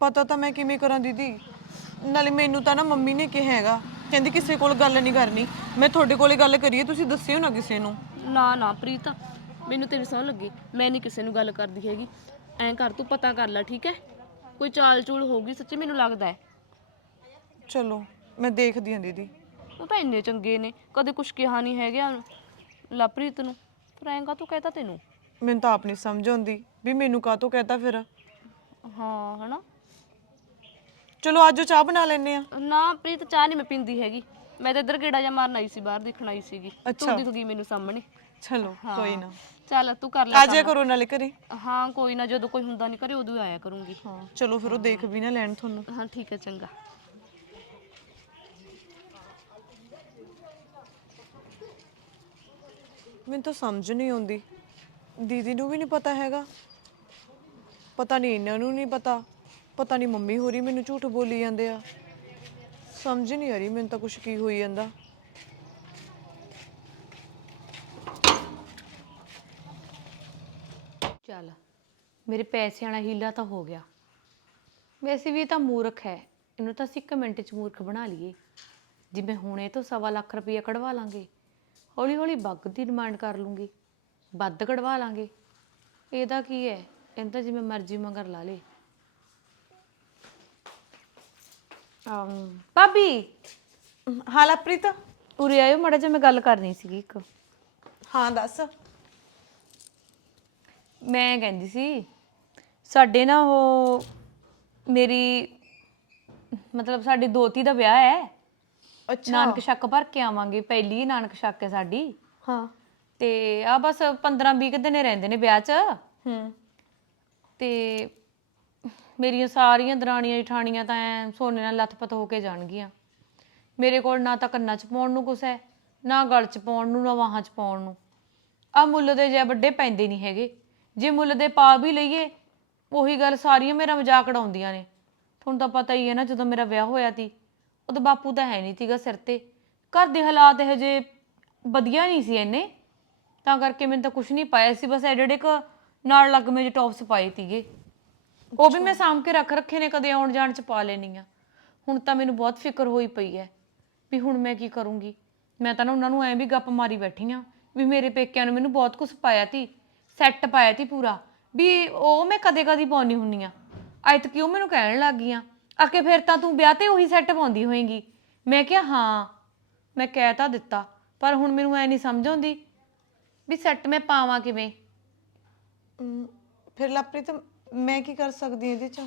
ਪਤਾ ਤਾਂ ਮੈਂ ਕਿਵੇਂ ਕਰਾਂ ਦੀਦੀ? ਨਾਲੇ ਮੈਨੂੰ ਤਾਂ ਨਾ ਮੰਮੀ ਨੇ ਕਿਹਾ ਹੈਗਾ। ਕਹਿੰਦੀ ਕਿਸੇ ਕੋਲ ਗੱਲ ਨਹੀਂ ਕਰਨੀ। ਮੈਂ ਤੁਹਾਡੇ ਕੋਲੇ ਗੱਲ ਕਰੀਏ ਤੁਸੀਂ ਦੱਸਿਓ ਨਾ ਕਿਸੇ ਨੂੰ। ਨਾ ਨਾ ਪ੍ਰੀਤਾ ਮੈਨੂੰ ਤੇਰੀ ਸੌਂ ਲੱਗੀ। ਮੈਂ ਨਹੀਂ ਕਿਸੇ ਨੂੰ ਗੱਲ ਕਰਦੀ ਹੈਗੀ। ਐਂ ਕਰ ਤੂੰ ਪਤਾ ਕਰ ਲੈ ਠੀਕ ਹੈ? ਕੋਈ ਚਾਲ ਚੂਲ ਹੋਊਗੀ ਸੱਚੀ ਮੈਨੂੰ ਲੱਗਦਾ ਹੈ। ਚਲੋ ਮੈਂ ਦੇਖਦੀ ਹਾਂ ਦੀਦੀ। ਉਹ ਤਾਂ ਇੰਨੇ ਚੰਗੇ ਨੇ ਕਦੇ ਕੁਝ ਕਿਹਾ ਨਹੀਂ ਹੈਗਾ ਲਵਪ੍ਰੀਤ ਨੂੰ। ਪਰ ਤੂੰ ਕਹਿਤਾ ਤੈਨੂੰ? ਮੈਨੂੰ ਤਾਂ ਆਪ ਨਹੀਂ ਸਮਝ ਆਉਂਦੀ ਵੀ ਮੈਨੂੰ ਕਾਹਤੋਂ ਕਹਤਾ ਫਿਰ। ਹਾਂ ਹਨਾ? ਚਲੋ ਆਜੋ ਚਾਹ ਬਣਾ ਲੈਨੇ ਆ ਨਾ ਪ੍ਰੀਤ ਚਾਹ ਨਹੀਂ ਮੈਂ ਪੀਂਦੀ ਹੈਗੀ। ਮੈਂ ਤਾਂ ਇੱਧਰ ਗੇੜਾ ਜਾਂ ਮਾਰਨ ਆਈ ਸੀ ਬਾਹਰ ਦੇਖਣ ਆਈ ਸੀਗੀ। ਤੂੰ ਦਿਖ ਗਈ ਮੈਨੂੰ ਸਾਹਮਣੇ। ਚਲੋ ਕੋਈ ਨਾ। ਚੱਲ ਤੂੰ ਕਰ ਲੈ ਆ ਜਾਇਆ ਕਰੋ ਨਾਲੇ ਘਰੇ। ਹਾਂ ਕੋਈ ਨਾ ਜਦੋਂ ਕੋਈ ਹੁੰਦਾ ਨਹੀਂ ਘਰੇ ਉਦੋਂ ਆਇਆ ਕਰੂੰਗੀ। ਹਾਂ ਚਲੋ ਫਿਰ ਉਹ ਦੇਖ ਵੀ ਨਾ ਲੈਣ ਤੁਹਾਨੂੰ। ਹਾਂ ਠੀਕ ਹੈ ਚੰਗਾ। ਮੈਨੂੰ ਤਾਂ ਸਮਝ ਨਹੀਂ ਆਉਂਦੀ। ਦੀਦੀ ਨੂੰ ਵੀ ਨਹੀਂ ਪਤਾ ਹੈਗਾ। ਪਤਾ ਨਹੀਂ ਇਹਨਾਂ ਨੂੰ ਨਹੀਂ ਪਤਾ। ਪਤਾ ਨਹੀਂ ਮੰਮੀ ਹੋਰੀ ਮੈਨੂੰ ਝੂਠ ਬੋਲੀ ਜਾਂਦੇ ਆ। ਸਮਝ ਨਹੀਂ ਆ ਰਹੀ ਮੈਨੂੰ ਤਾਂ ਕੁਝ ਕੀ ਹੋਈ ਜਾਂਦਾ ਚੱਲ ਮੇਰੇ ਪੈਸਿਆਂ ਵਾਲਾ ਹੀਲਾ ਤਾਂ ਹੋ ਗਿਆ। ਵੈਸੇ ਵੀ ਇਹ ਤਾਂ ਮੂਰਖ ਹੈ। ਇਹਨੂੰ ਤਾਂ ਅਸੀਂ ਇੱਕ ਮਿੰਟ 'ਚ ਮੂਰਖ ਬਣਾ ਲਈਏ। ਜਿਵੇਂ ਹੁਣ ਇਹ ਤੋਂ ਸਵਾ ਲੱਖ ਰੁਪਈਆ ਕਢਵਾ ਲਾਂਗੇ। ਹੌਲੀ ਹੌਲੀ ਬੱਗ ਦੀ ਡਿਮਾਂਡ ਕਰ ਲੂੰਗੀ। ਵੱਧ ਕਢਵਾ ਲਾਂਗੇ। ਇਹਦਾ ਕੀ ਹੈ? ਇਹਨੂੰ ਤਾਂ ਜਿਵੇਂ ਮਰਜ਼ੀ ਮਗਰ ਲਾ ਲੇ। ਅਮ ਭਾਬੀ! ਹਾਂ ਲਪ੍ਰੀਤ। ਉਰੇ ਆਇਓ ਮੜਾ ਜਿਹਾ ਮੈਂ ਗੱਲ ਕਰਨੀ ਸੀਗੀ ਇੱਕ। ਹਾਂ ਦੱਸ। ਮੈਂ ਕਹਿੰਦੀ ਸੀ ਸਾਡੇ ਨਾ ਉਹ ਮੇਰੀ ਮਤਲਬ ਸਾਡੀ ਦੋਤੀ ਦਾ ਵਿਆਹ ਹੈ। ਅੱਛਾ। ਨਾਨਕ ਸ਼ੱਕ ਭਰ ਕੇ ਆਵਾਂਗੇ ਪਹਿਲੀ ਨਾਨਕ ਸ਼ੱਕ ਹੈ ਸਾਡੀ। ਹਾਂ। ਤੇ ਆ ਬਸ 15 20 ਦਿਨ ਰਹਿੰਦੇ ਨੇ ਵਿਆਹ 'ਚ। ਹੂੰ। ਤੇ ਮੇਰੀਆਂ ਸਾਰੀਆਂ ਦਰਾਣੀਆਂ ਜਠਾਣੀਆਂ ਤਾਂ ਐਂ ਸੋਨੇ ਨਾਲ ਲੱਥਪੱਥ ਹੋ ਕੇ ਜਾਣਗੀਆਂ। ਮੇਰੇ ਕੋਲ ਨਾ ਤਾਂ ਕੰਨਾਂ 'ਚ ਪਾਉਣ ਨੂੰ ਕੁਛ ਹੈ ਨਾ ਗਲ 'ਚ ਪਾਉਣ ਨੂੰ ਨਾ ਬਾਹਾਂ 'ਚ ਪਾਉਣ ਨੂੰ। ਆ ਮੁੱਲ ਦੇ ਜੇ ਵੱਡੇ ਪੈਂਦੇ ਨਹੀਂ ਹੈਗੇ। ਜੇ ਮੁੱਲ ਦੇ ਪਾ ਵੀ ਲਈਏ, ਉਹੀ ਗੱਲ ਸਾਰੀਆਂ ਮੇਰਾ ਮਜ਼ਾਕ ਉਡਾਉਂਦੀਆਂ ਨੇ। ਤੁਹਾਨੂੰ ਤਾਂ ਪਤਾ ਹੀ ਹੈ ਨਾ, ਜਦੋਂ ਮੇਰਾ ਵਿਆਹ ਹੋਇਆ ਸੀ ਉਦੋਂ ਬਾਪੂ ਤਾਂ ਹੈ ਨਹੀਂ ਸੀਗਾ ਸਿਰ ਤੇ। ਘਰ ਦੇ ਹਾਲਾਤ ਇਹੋ ਜਿਹੇ ਵਧੀਆ ਨਹੀਂ ਸੀ ਇੰਨੇ। ਤਾਂ ਕਰਕੇ ਮੈਨੂੰ ਤਾਂ ਕੁਝ ਨਹੀਂ ਪਾਇਆ ਸੀ, ਬਸ ਐਡੇ ਕ ਨਾਲ ਲੱਗਵੇਂ ਜਿਹੇ ਟੌਪਸ ਪਾਏ ਸੀਗੇ। ਉਹ ਵੀ ਮੈਂ ਸਾਂਭ ਕੇ ਰੱਖ ਰੱਖੇ ਨੇ, ਕਦੇ ਆਉਣ ਜਾਣ ਚ ਪਾ ਲੈਣੀ ਆ ਹੁਣ ਤਾਂ ਮੈਨੂੰ ਬਹੁਤ ਫਿਕਰ ਹੋਈ ਪਈ ਹੈ ਵੀ ਹੁਣ ਮੈਂ ਕੀ ਕਰੂੰਗੀ। ਮੈਂ ਤਾਂ ਨਾ ਉਹਨਾਂ ਨੂੰ ਐਂ ਵੀ ਗੱਪ ਮਾਰੀ ਬੈਠੀ ਆ ਵੀ ਮੇਰੇ ਪੇਕਿਆਂ ਨੇ ਮੈਨੂੰ ਬਹੁਤ ਕੁਝ ਪਾਇਆ ਤੀ ਸੈੱਟ ਪਾਇਆ ਤੀ ਪੂਰਾ ਵੀ ਉਹ ਮੈਂ ਕਦੇ ਕਦੀ ਪਾਉਣੀ ਹੁੰਨੀ ਆ ਅੱਜ ਤੱਕ ਉਹ ਮੈਨੂੰ ਕਹਿਣ ਲੱਗ ਗਈਆਂ। ਆਕੇ ਫਿਰ ਤਾਂ ਤੂੰ ਵਿਆਹ ਤੇ ਉਹੀ ਸੈੱਟ ਪਾਉਂਦੀ ਹੋਏਂਗੀ। ਮੈਂ ਕਿਹਾ ਹਾਂ ਮੈਂ ਕਹਿ ਤਾਂ ਦਿੱਤਾ ਪਰ ਹੁਣ ਮੈਨੂੰ ਐ ਨਹੀਂ ਸਮਝ ਆਉਂਦੀ ਵੀ ਸੈੱਟ ਮੈਂ ਪਾਵਾਂ ਕਿਵੇਂ। ਅਮ, ਫਿਰ ਲਪ੍ਰੀਤ ਮੈਂ ਕੀ ਕਰ ਸਕਦੀ ਹਾਂ ਇਹਦੇ ਚ?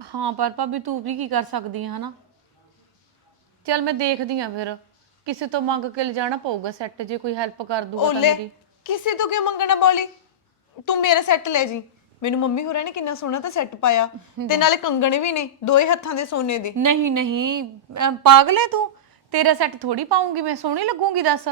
ਹਾਂ ਪਰ ਭਾਬੀ ਤੂੰ ਵੀ ਕੀ ਕਰ ਸਕਦੀ ਹੈ ਹਨਾ? ਚੱਲ ਮੈਂ ਦੇਖਦੀ ਆ ਫਿਰ। ਕਿਸੇ ਤੋਂ ਮੰਗ ਕੇ ਲਿਜਾਣਾ ਪਊਗਾ ਸੈੱਟ ਜੇ ਕੋਈ ਹੈਲਪ ਕਰ ਦੂਗਾ ਤਾਂ ਓਲੇ ਮੇਰੀ। ਕਿਸੇ ਤੋਂ ਕਿਉਂ ਮੰਗਣਾ ਬੋਲੀ? ਤੂੰ ਮੇਰਾ ਸੈੱਟ ਲੈ ਜੀ। ਮੈਨੂੰ ਮੰਮੀ ਹੋਰਾਂ ਨੇ ਕਿੰਨਾ ਸੋਹਣਾ ਤਾਂ ਸੈੱਟ ਪਾਇਆ। ਤੇ ਨਾਲੇ ਕੰਗਣ ਵੀ ਨੇ ਦੋਏ ਹੱਥਾਂ ਦੇ ਸੋਨੇ ਦੇ। ਨਹੀਂ ਨਹੀਂ ਅਹ ਪਾਗਲ ਹੈ ਤੂੰ। ਤੇਰਾ ਸੈੱਟ ਥੋੜੀ ਪਾਉਂਗੀ ਮੈਂ ਸੋਹਣੀ ਲੱਗੂਗੀ ਦੱਸ।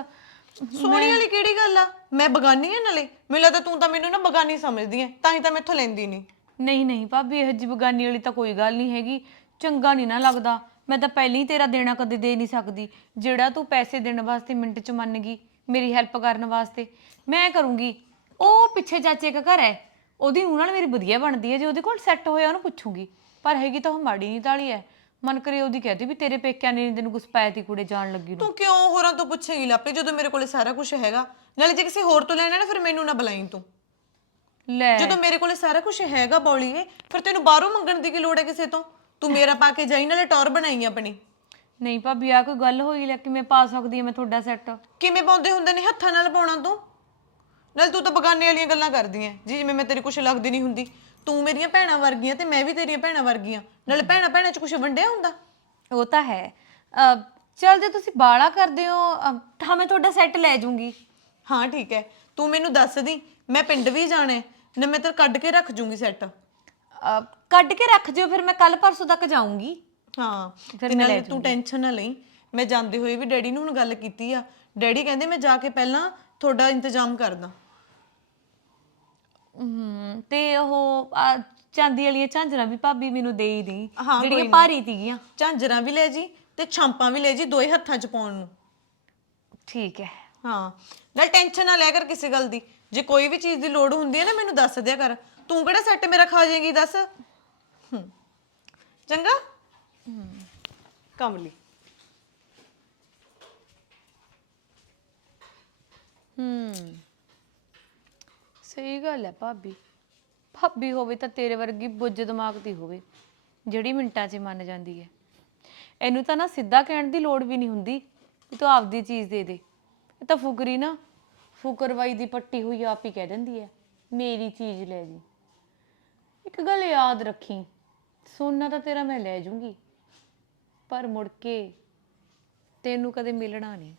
ਸੋਹਣੀ ਵਾਲੀ ਕਿਹੜੀ ਗੱਲ ਆ? ਮੈਂ ਬਗਾਨੀ ਆ ਨਾਲੇ। ਮੈਨੂੰ ਲੱਗਦਾ ਤੂੰ ਤਾਂ ਮੈਨੂੰ ਨਾ ਬਗਾਨੀ ਸਮਝਦੀ ਐ ਤਾਂ ਹੀ ਤਾਂ ਮੈਥੋਂ ਲੈਂਦੀ ਨਹੀਂ ਨਹੀਂ ਨਹੀਂ ਭਾਬੀ ਇਹ ਜੀ ਬਗਾਨੀ ਵਾਲੀ ਤਾਂ ਕੋਈ ਗੱਲ ਨਹੀਂ ਹੈਗੀ। ਚੰਗਾ ਨਹੀਂ ਨਾ ਲੱਗਦਾ। ਮੈਂ ਤਾਂ ਪਹਿਲਾਂ ਹੀ ਤੇਰਾ ਦੇਣਾ ਕਦੇ ਦੇ ਨਹੀਂ ਸਕਦੀ। ਜਿਹੜਾ ਤੂੰ ਪੈਸੇ ਦੇਣ ਵਾਸਤੇ ਮਿੰਟ ਚ ਮੰਨ ਗਈ। ਮੇਰੀ ਹੈਲਪ ਕਰਨ ਵਾਸਤੇ। ਮੈਂ ਕਰੂੰਗੀ। ਉਹ ਪਿੱਛੇ ਚਾਚੇ ਦਾ ਘਰ ਹੈ। ਉਹਦੀ ਨੂੰਹ ਨਾਲ ਮੇਰੀ ਵਧੀਆ ਬਣਦੀ ਹੈ। ਜੇ ਉਹਦੇ ਕੋਲ ਸੈੱਟ ਹੋਇਆ ਉਹਨੂੰ ਪੁੱਛੂਗੀ। ਪਰ ਹੈਗੀ ਤਾਂ ਉਹ ਮਾੜੀ ਨਹੀਂ ਤਾਲੀ ਹੈ। ਮਨ ਕਰੇ ਉਹਦੀ ਕਹਤੀ ਵੀ ਤੇਰੇ ਪੇਕਿਆਂ ਨੇ ਨੀ ਤੈਨੂੰ ਕੁਛ ਪਾਇਆ ਤੀ ਕੁੜੇ ਜਾਣ ਲੱਗੀ ਨੂੰ। ਤੂੰ ਕਿਉਂ ਹੋਰਾਂ ਤੋਂ ਪੁੱਛੇਂਗੀ ਲਾਪੇ? ਜਦੋਂ ਮੇਰੇ ਕੋਲੇ ਸਾਰਾ ਕੁਝ ਹੈਗਾ ਨਾਲੇ ਜੇ ਕਿਸੇ ਹੋਰ ਤੋਂ ਲੈਣਾ ਨਾ ਫਿਰ ਮੈਨੂੰ ਨਾ ਬੁਲਾਈਂ ਤੂੰ। ਲੈ। ਜਦੋਂ ਮੇਰੇ ਕੋਲੇ ਸਾਰਾ ਕੁਝ ਹੈਗਾ ਬੌਲੀਏ ਫਿਰ ਤੈਨੂੰ ਬਾਹਰੋਂ ਮੰਗਣ ਦੀ ਕੀ ਲੋੜ ਹੈ ਕਿਸੇ ਤੋਂ? ਤੂੰ ਮੇਰਾ ਪਾ ਕੇ ਜਾਈ ਨਾਲੇ ਟੌਰ ਬਣਾਈ ਆਪਣੀ। ਨਹੀਂ ਭਾਬੀ ਆ ਕੋਈ ਗੱਲ ਹੋਈ ਲੈ ਕਿ ਮੈਂ ਪਾ ਸਕਦੀ ਹਾਂ ਮੈਂ ਤੁਹਾਡਾ ਸੈੱਟ ਕਿਵੇਂ ਪਾਉਂਦੇ ਹੁੰਦੇ ਨੇ ਹੱਥਾਂ ਨਾਲ ਪਾਉਣਾ ਤੂੰ? ਨਾਲ ਤੂੰ ਤਾਂ ਬਗਾਨੇ ਵਾਲੀਆਂ ਗੱਲਾਂ ਕਰਦੀ ਐ ਜੀ ਜਿਵੇਂ ਮੈਂ ਤੇਰੀ ਕੁਛ ਲੱਗਦੀ ਨਹੀਂ ਹੁੰਦੀ। ਤੂੰ ਮੇਰੀਆਂ ਭੈਣਾਂ ਵਰਗੀਆਂ ਤੇ ਮੈਂ ਵੀ ਤੇਰੀਆਂ ਭੈਣਾਂ ਵਰਗੀਆਂ। ਨਾਲੇ ਭੈਣਾ ਭੈਣਾ ਚ ਕੁਝ ਵੰਡਿਆ ਹੁੰਦਾ? ਉਹ ਤਾਂ ਹੈ। ਅਹ, ਚੱਲ ਜੇ ਤੁਸੀਂ ਬਾਲਾ ਕਰਦੇ ਹੋ ਅਹ, ਤਾਂ ਮੈਂ ਤੁਹਾਡਾ ਸੈੱਟ ਲੈ ਜਾਊਂਗੀ ਹਾਂ ਠੀਕ ਹੈ ਤੂੰ ਮੈਨੂੰ ਦੱਸ ਦੀ ਮੈਂ ਪਿੰਡ ਵੀ ਜਾਣਾ ਹੈ ਨਾ ਮੈਂ ਤਾਂ ਕੱਢ ਕੇ ਰੱਖ ਜੂੰਗੀ ਸੈੱਟ ਅਹ, ਕੱਢ ਕੇ ਰੱਖ ਜਿਓ ਫਿਰ ਮੈਂ ਕੱਲ ਪਰਸੋਂ ਤੱਕ ਜਾਊਂਗੀ। ਹਾਂ ਫਿਰ ਤੇ ਮੈਂ ਨਾਲੇ ਲੈ ਤੂੰ ਟੈਨਸ਼ਨ ਨਾ ਲਈ। ਮੈਂ ਜਾਂਦੇ ਹੋਏ ਵੀ ਡੈਡੀ ਨੂੰ ਹੁਣ ਗੱਲ ਕੀਤੀ ਆ। ਡੈਡੀ ਕਹਿੰਦੇ ਮੈਂ ਜਾ ਕੇ ਪਹਿਲਾਂ ਤੁਹਾਡਾ ਇੰਤਜ਼ਾਮ ਕਰਦਾ। ਹਮ, ਤੇ ਉਹ ਅਹ, ਚਾਂਦੀ ਵਾਲੀਆਂ ਝਾਂਜਰਾਂ ਵੀ ਭਾਬੀ ਮੈਨੂੰ ਦੇ। ਹੀ ਦੀ ਹਾਂ, ਜਿਹੜੀਆਂ ਕੋਈ। ਭਾਰੀ ਸੀਗੀਆਂ ਝਾਂਜਰਾਂ ਵੀ ਲੈ ਜੀ ਤੇ ਛਾਂਪਾਂ ਵੀ ਲੈ ਜੀ ਦੋਏ ਹੱਥਾਂ 'ਚ ਪਾਉਣ ਨੂੰ। ਠੀਕ ਹੈ। ਹਾਂ ਨਾਲ ਟੈਨਸ਼ਨ ਨਾ ਲਿਆ ਕਰ ਕਿਸੇ ਗੱਲ ਦੀ। ਜੇ ਕੋਈ ਵੀ ਚੀਜ਼ ਦੀ ਲੋੜ ਹੁੰਦੀ ਹੈ ਨਾ ਮੈਨੂੰ ਦੱਸ ਦਿਆ ਕਰ। ਤੂੰ ਕਿਹੜਾ ਸੈੱਟ ਮੇਰਾ ਖਾ ਜਾਏਗੀ ਦੱਸ? ਹੂੰ। ਚੰਗਾ? ਕਮਲੀ ਹੂੰ ਸਹੀ ਗੱਲ ਹੈ ਭਾਬੀ। ਭਾਬੀ ਹੋਵੇ ਤਾਂ ਤੇਰੇ ਵਰਗੀ ਬੁੱਝ ਦਿਮਾਗ ਦੀ ਹੋਵੇ, ਜਿਹੜੀ ਮਿੰਟਾਂ 'ਚ ਹੀ ਮੰਨ ਜਾਂਦੀ ਹੈ। ਇਹਨੂੰ ਤਾਂ ਨਾ ਸਿੱਧਾ ਕਹਿਣ ਦੀ ਲੋੜ ਵੀ ਨਹੀਂ ਹੁੰਦੀ ਵੀ ਤੂੰ ਆਪਦੀ ਚੀਜ਼ ਦੇ ਦੇ। ਇਹ ਤਾਂ ਫੁਕਰੀ ਨਾ, ਫੁਕਰਵਾਈ ਦੀ ਪੱਟੀ ਹੋਈ ਆਪ ਹੀ ਕਹਿ ਦਿੰਦੀ ਹੈ, ਮੇਰੀ ਚੀਜ਼ ਲੈ ਜੀ। ਇੱਕ ਗੱਲ ਯਾਦ ਰੱਖੀ, ਸੋਨਾ ਤਾਂ ਤੇਰਾ ਮੈਂ ਲੈ ਜੂੰਗੀ। ਪਰ ਮੁੜ ਕੇ ਤੈਨੂੰ ਕਦੇ ਮਿਲਣਾ ਨਹੀਂ।